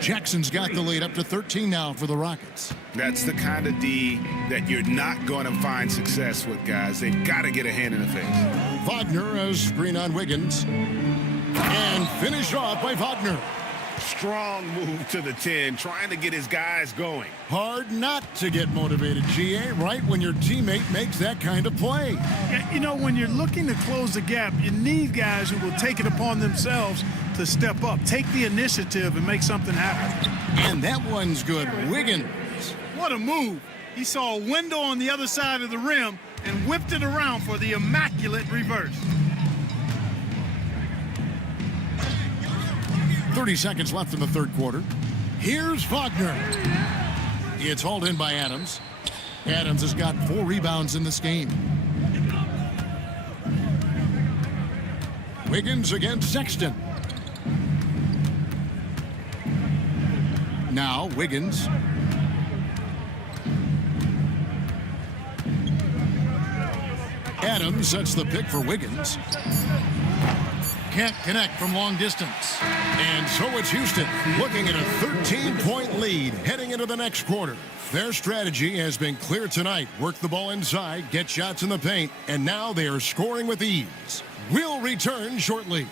Jackson's got the lead up to 13 now for the Rockets. That's the kind of D that you're not going to find success with, guys. They've got to get a hand in the face. Wagner has screen on Wiggins. And finished off by Wagner. Strong move to the 10, trying to get his guys going. Hard not to get motivated, GA, right when your teammate makes that kind of play. You know, when you're looking to close the gap, you need guys who will take it upon themselves to step up, take the initiative, and make something happen. And that one's good. Wiggins. What a move. He saw a window on the other side of the rim and whipped it around for the immaculate reverse. 30 seconds left in the third quarter. Here's Wagner. It's hauled in by Adams. Adams has got 4 rebounds in this game. Wiggins against Sexton. Now Wiggins. Adams sets the pick for Wiggins. Can't connect from long distance. And so it's Houston looking at a 13-point lead heading into the next quarter. Their strategy has been clear tonight. Work the ball inside, get shots in the paint, and now they are scoring with ease. We'll return shortly.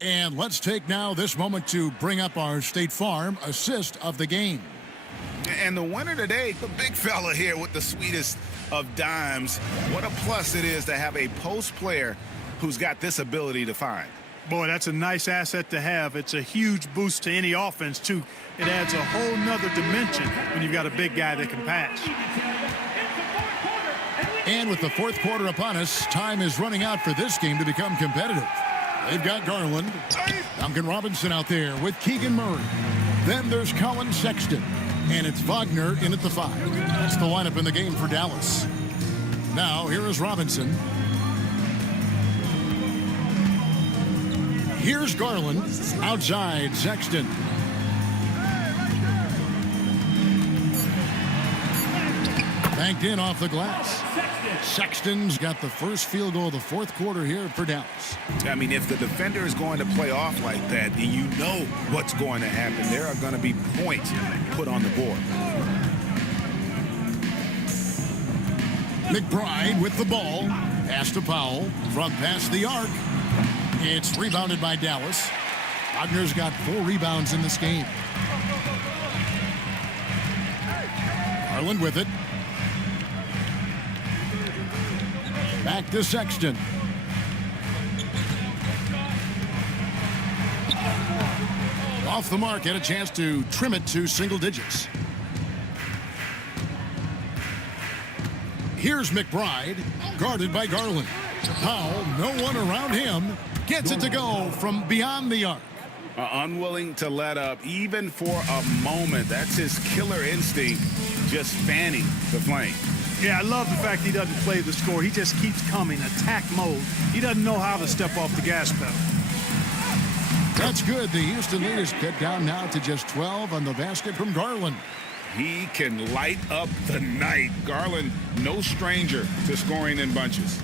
And let's take now this moment to bring up our State Farm assist of the game. And the winner today, the big fella here with the sweetest of dimes. What a plus it is to have a post player who's got this ability to find. Boy, that's a nice asset to have. It's a huge boost to any offense, too. It adds a whole nother dimension when you've got a big guy that can pass. And with the fourth quarter upon us, time is running out for this game to become competitive. They've got Garland, Duncan Robinson out there with Keegan Murray. Then there's Colin Sexton, and it's Wagner in at the 5. That's the lineup in the game for Dallas. Now, here is Robinson. Here's Garland, outside Sexton. Banked in off the glass. Sexton's got the first field goal of the fourth quarter here for Dallas. I mean, if the defender is going to play off like that, then you know what's going to happen. There are going to be points put on the board. McBride with the ball. Pass to Powell. From past the arc. It's rebounded by Dallas. Wagner's got 4 rebounds in this game. Garland with it. Back to Sexton. Off the mark, had a chance to trim it to single digits. Here's McBride, guarded by Garland. Powell, no one around him, gets it to go from beyond the arc. Unwilling to let up, even for a moment. That's his killer instinct, just fanning the flame. Yeah, I love the fact he doesn't play the score. He just keeps coming, attack mode. He doesn't know how to step off the gas pedal. That's good. The Houston lead is cut down now to just 12 on the basket from Garland. He can light up the night. Garland, no stranger to scoring in bunches.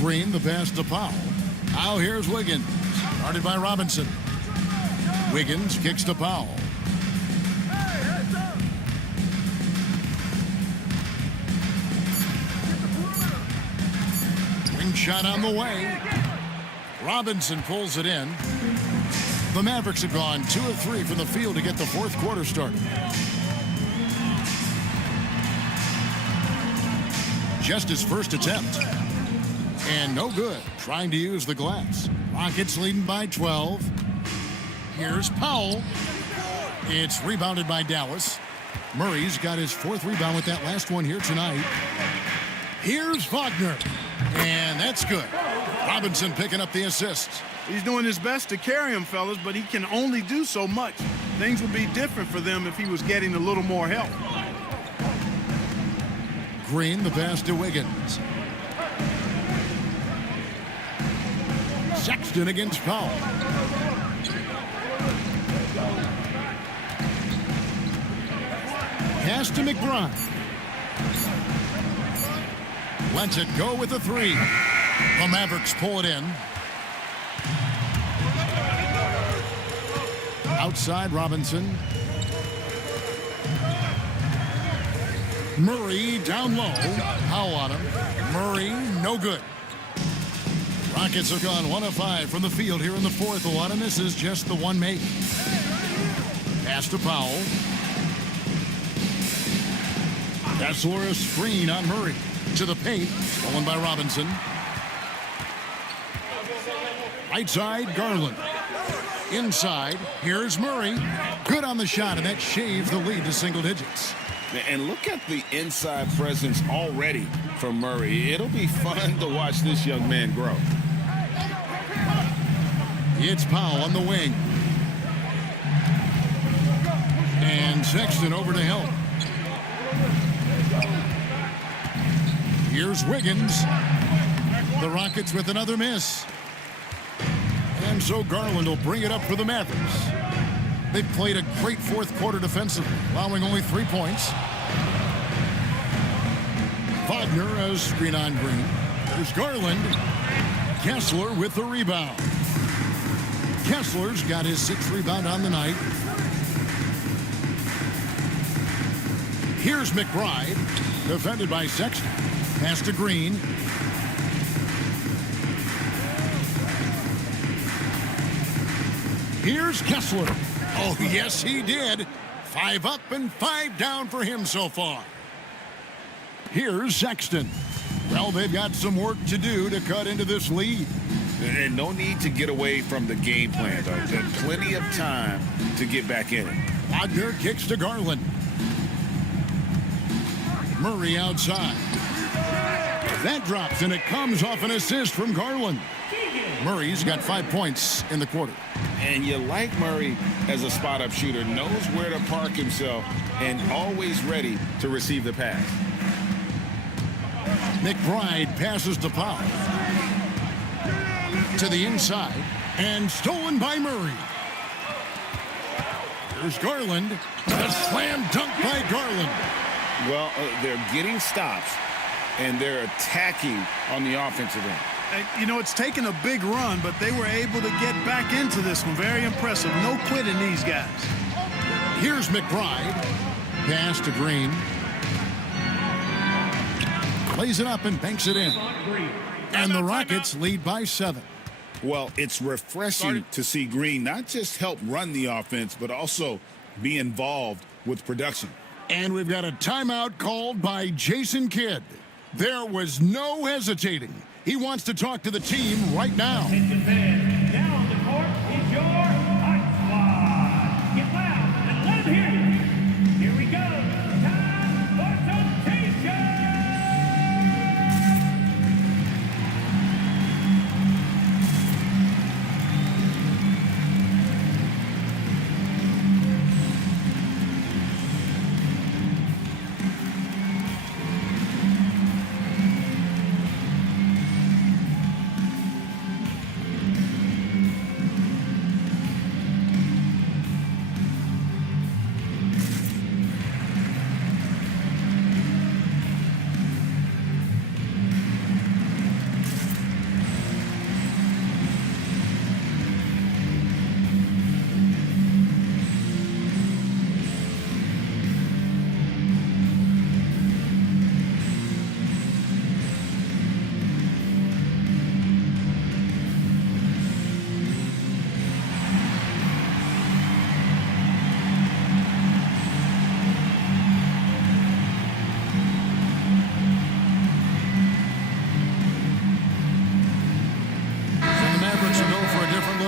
Green, the pass to Powell. Now here's Wiggins, guarded by Robinson. Wiggins kicks to Powell. Wing shot on the way. Robinson pulls it in. The Mavericks have gone 2 of 3 from the field to get the fourth quarter started. Just his first attempt. And no good, trying to use the glass. Rockets leading by 12. Here's Powell. It's rebounded by Dallas. Murray's got his 4th rebound with that last one here tonight. Here's Wagner. And that's good. Robinson picking up the assist. He's doing his best to carry him, fellas, but he can only do so much. Things would be different for them if he was getting a little more help. Green, the pass to Wiggins. Sexton against Powell. Pass to McBride. Lets it go with a 3. The Mavericks pull it in. Outside Robinson. Murray down low. Powell on him. Murray, no good. Rockets have gone 1 of 5 from the field here in the fourth. A lot of misses, just the one make. Pass to Powell. Kessler, a screen on Murray. To the paint, stolen by Robinson. Right side, Garland. Inside, here's Murray. Good on the shot, and that shaves the lead to single digits. And look at the inside presence already from Murray. It'll be fun to watch this young man grow. It's Powell on the wing. And Sexton over to help. Here's Wiggins. The Rockets with another miss. And so Garland will bring it up for the Mavericks. They've played a great fourth quarter defensively, allowing only 3 points. Wagner as screen on Green. There's Garland. Kessler with the rebound. Kessler's got his 6th rebound on the night. Here's McBride, defended by Sexton. Pass to Green. Here's Kessler. Oh, yes, he did. 5 up and 5 down for him so far. Here's Sexton. Well, they've got some work to do to cut into this lead. And no need to get away from the game plan, though. There's plenty of time to get back in it. Wagner kicks to Garland. Murray outside. That drops, and it comes off an assist from Garland. Murray's got 5 points in the quarter. And you like Murray as a spot-up shooter, knows where to park himself, and always ready to receive the pass. McBride passes to Powell. To the inside, and stolen by Murray. Here's Garland. A slam dunk by Garland. Well, they're getting stops, and they're attacking on the offensive end. You know, it's taken a big run, but they were able to get back into this one. Very impressive. No quitting these guys. Here's McBride. Pass to Green. Plays it up and banks it in. And the Rockets lead by 7. Well, it's refreshing to see Green not just help run the offense, but also be involved with production. And we've got a timeout called by Jason Kidd. There was no hesitating. He wants to talk to the team right now. Attention fans, now on the court is your Hot Squad. Get loud and let them hear you. Here we go. Time for temptation.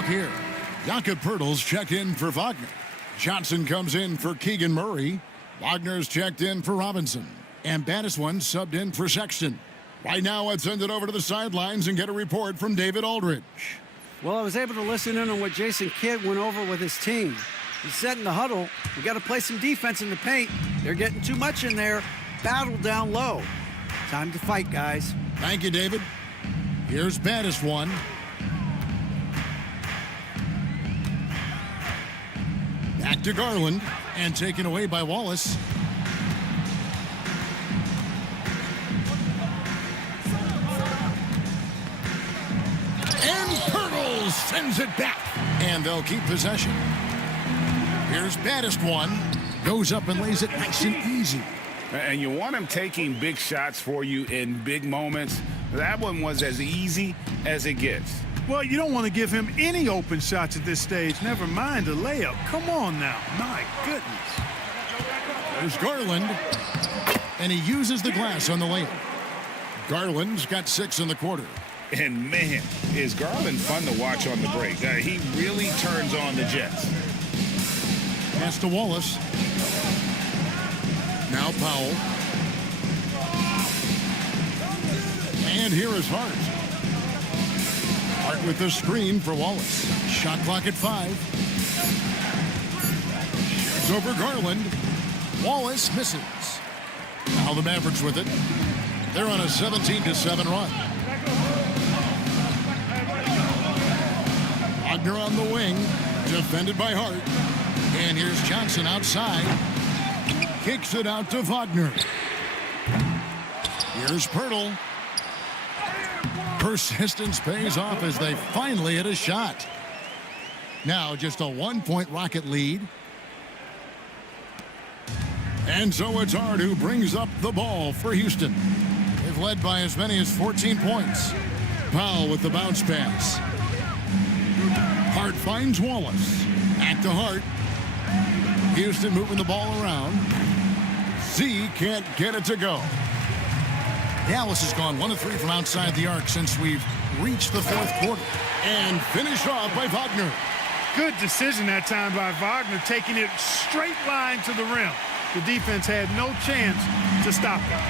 Here, Jakob Poeltl's checked in for Wagner. Johnson comes in for Keegan Murray. Wagner's checked in for Robinson. And Battiswan subbed in for Sexton. Right now, let's send it over to the sidelines and get a report from David Aldridge. Well, I was able to listen in on what Jason Kidd went over with his team. He said in the huddle, we got to play some defense in the paint. They're getting too much in there. Battle down low. Time to fight, guys. Thank you, David. Here's Battiswan. Back to Garland, and taken away by Wallace. And Poeltl sends it back, and they'll keep possession. Here's Battiswan, goes up and lays it nice and easy. And you want him taking big shots for you in big moments. That one was as easy as it gets. Well, you don't want to give him any open shots at this stage. Never mind a layup. Come on now. My goodness. There's Garland, and he uses the glass on the layup. Garland's got 6 in the quarter. And, man, is Garland fun to watch on the break. He really turns on the Jets. Pass to Wallace. Now Powell. And here is Hart. Hart with the screen for Wallace. Shot clock at 5. Shoots over Garland. Wallace misses. Now the Mavericks with it. They're on a 17-7 run. Wagner on the wing. Defended by Hart. And here's Johnson outside. Kicks it out to Wagner. Here's Poeltl. Persistence pays off as they finally hit a shot. Now just a 1-point Rocket lead. And so it's Hart who brings up the ball for Houston. They've led by as many as 14 points. Powell with the bounce pass. Hart finds Wallace. Back to Hart. Houston moving the ball around. Z can't get it to go. Dallas has gone 1 of 3 from outside the arc since we've reached the fourth quarter. And finished off by Wagner. Good decision that time by Wagner, taking it straight line to the rim. The defense had no chance to stop him.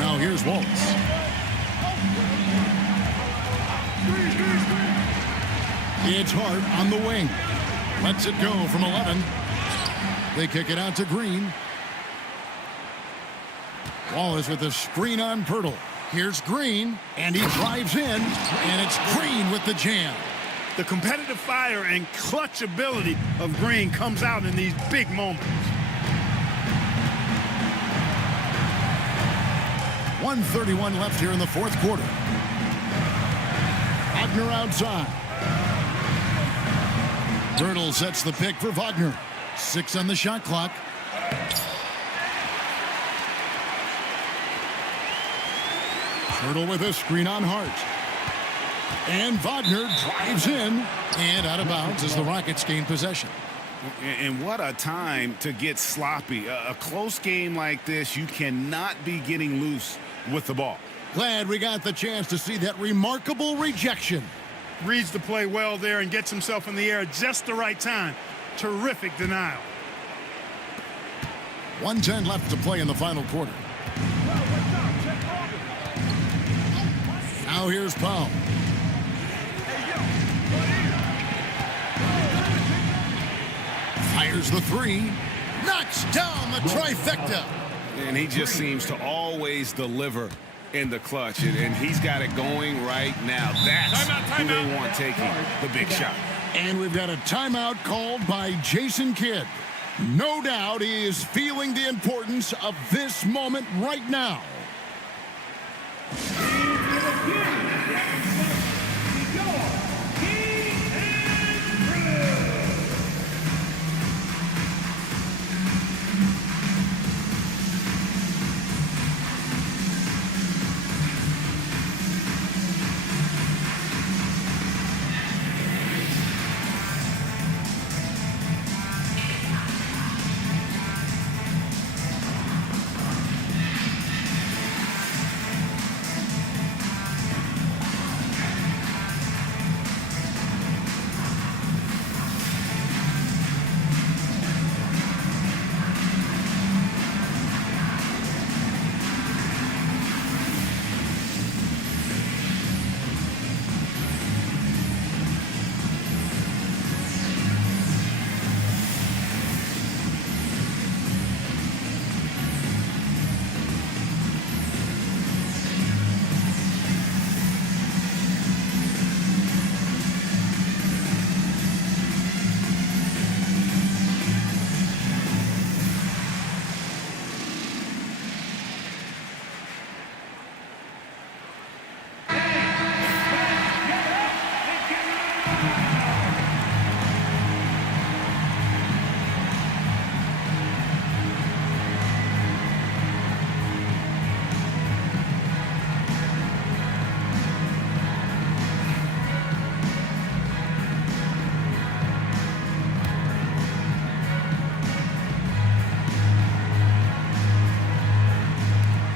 Now here's Wallace. It's Hart on the wing. Lets it go from 11. They kick it out to Green. Wallace with a screen on Pirtle. Here's Green, and he drives in, and it's Green with the jam. The competitive fire and clutch ability of Green comes out in these big moments. 1:31 left here in the fourth quarter. Wagner outside. Pirtle sets the pick for Wagner. 6 on the shot clock. Pirtle with a screen on Hart. And Wagner drives in and out of bounds as the Rockets gain possession. And what a time to get sloppy. A close game like this, you cannot be getting loose with the ball. Glad we got the chance to see that remarkable rejection. Reads the play well there and gets himself in the air at just the right time. Terrific denial. 1:10 left to play in the final quarter. Now here's Powell. Fires the 3. Knocks down the trifecta. And he just seems to always deliver in the clutch. And he's got it going right now. That's who they want taking the big shot. And we've got a timeout called by Jason Kidd. No doubt he is feeling the importance of this moment right now.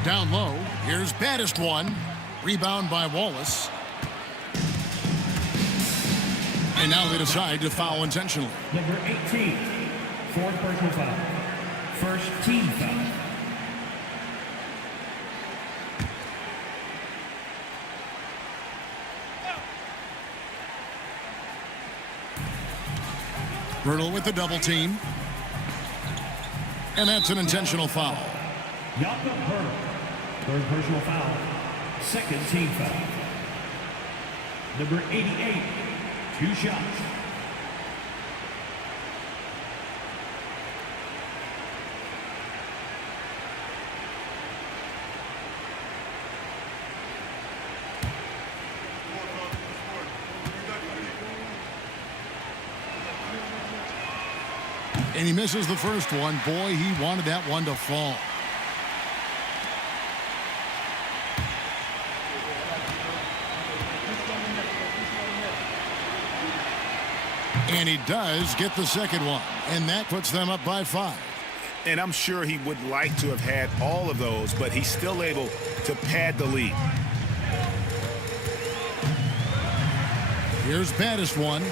Down low, here's baddest one. Rebound by Wallace. And now they decide to foul intentionally. Number 18, fourth personal foul. First team foul. Pirtle with the double team. And that's an intentional foul. Jakob Pirtle, third personal foul. Second team foul. Number 88, 2 shots. And he misses the first one. Boy, he wanted that one to fall. And he does get the second one, and that puts them up by 5. And I'm sure he would like to have had all of those, but he's still able to pad the lead. Here's baddest one.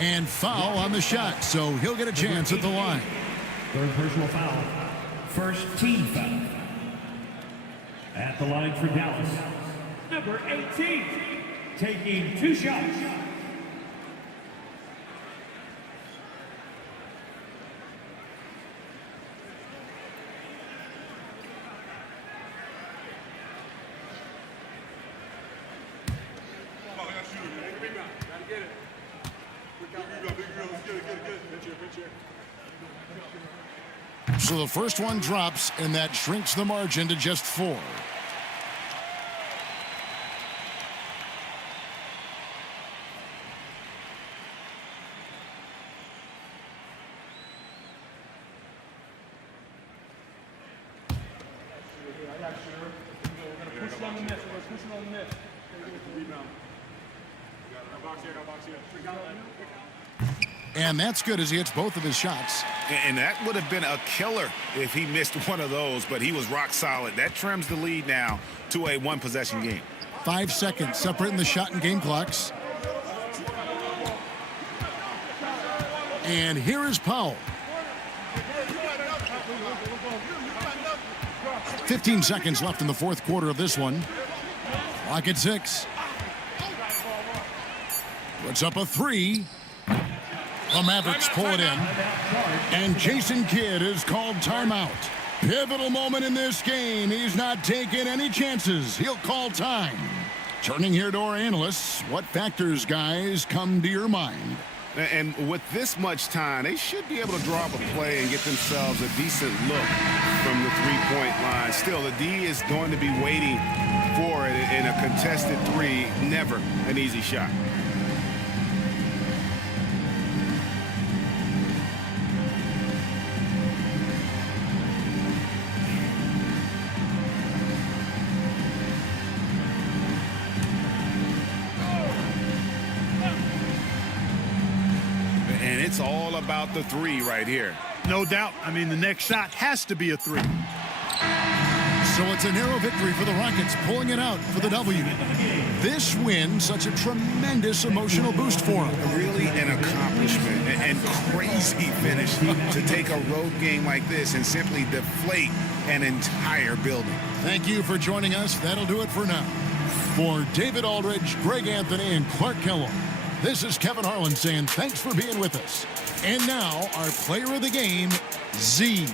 And foul on the shot, so he'll get a chance at the line. Third personal foul. First team foul. At the line for Dallas, number 18, taking 2 shots. So the first one drops, and that shrinks the margin to just 4. And that's good as he hits both of his shots. And that would have been a killer if he missed one of those, but he was rock solid. That trims the lead now to a 1-possession game. 5 seconds separating the shot and game clocks. And here is Powell. 15 seconds left in the fourth quarter of this one. Clock at 6. Puts up a 3. The Mavericks pull it in. And Jason Kidd is called timeout. Pivotal moment in this game. He's not taking any chances. He'll call time. Turning here to our analysts, what factors, guys, come to your mind? And with this much time, they should be able to draw up a play and get themselves a decent look from the three-point line. Still, the D is going to be waiting for it in a contested 3. Never an easy shot. And it's all about the 3 right here. No doubt. I mean, the next shot has to be a 3. So it's a narrow victory for the Rockets, pulling it out for the W. This win, such a tremendous emotional boost for them. Really an accomplishment and crazy finish to take a road game like this and simply deflate an entire building. Thank you for joining us. That'll do it for now. For David Aldridge, Greg Anthony, and Clark Kellogg, this is Kevin Harlan saying thanks for being with us. And now, our player of the game, Z.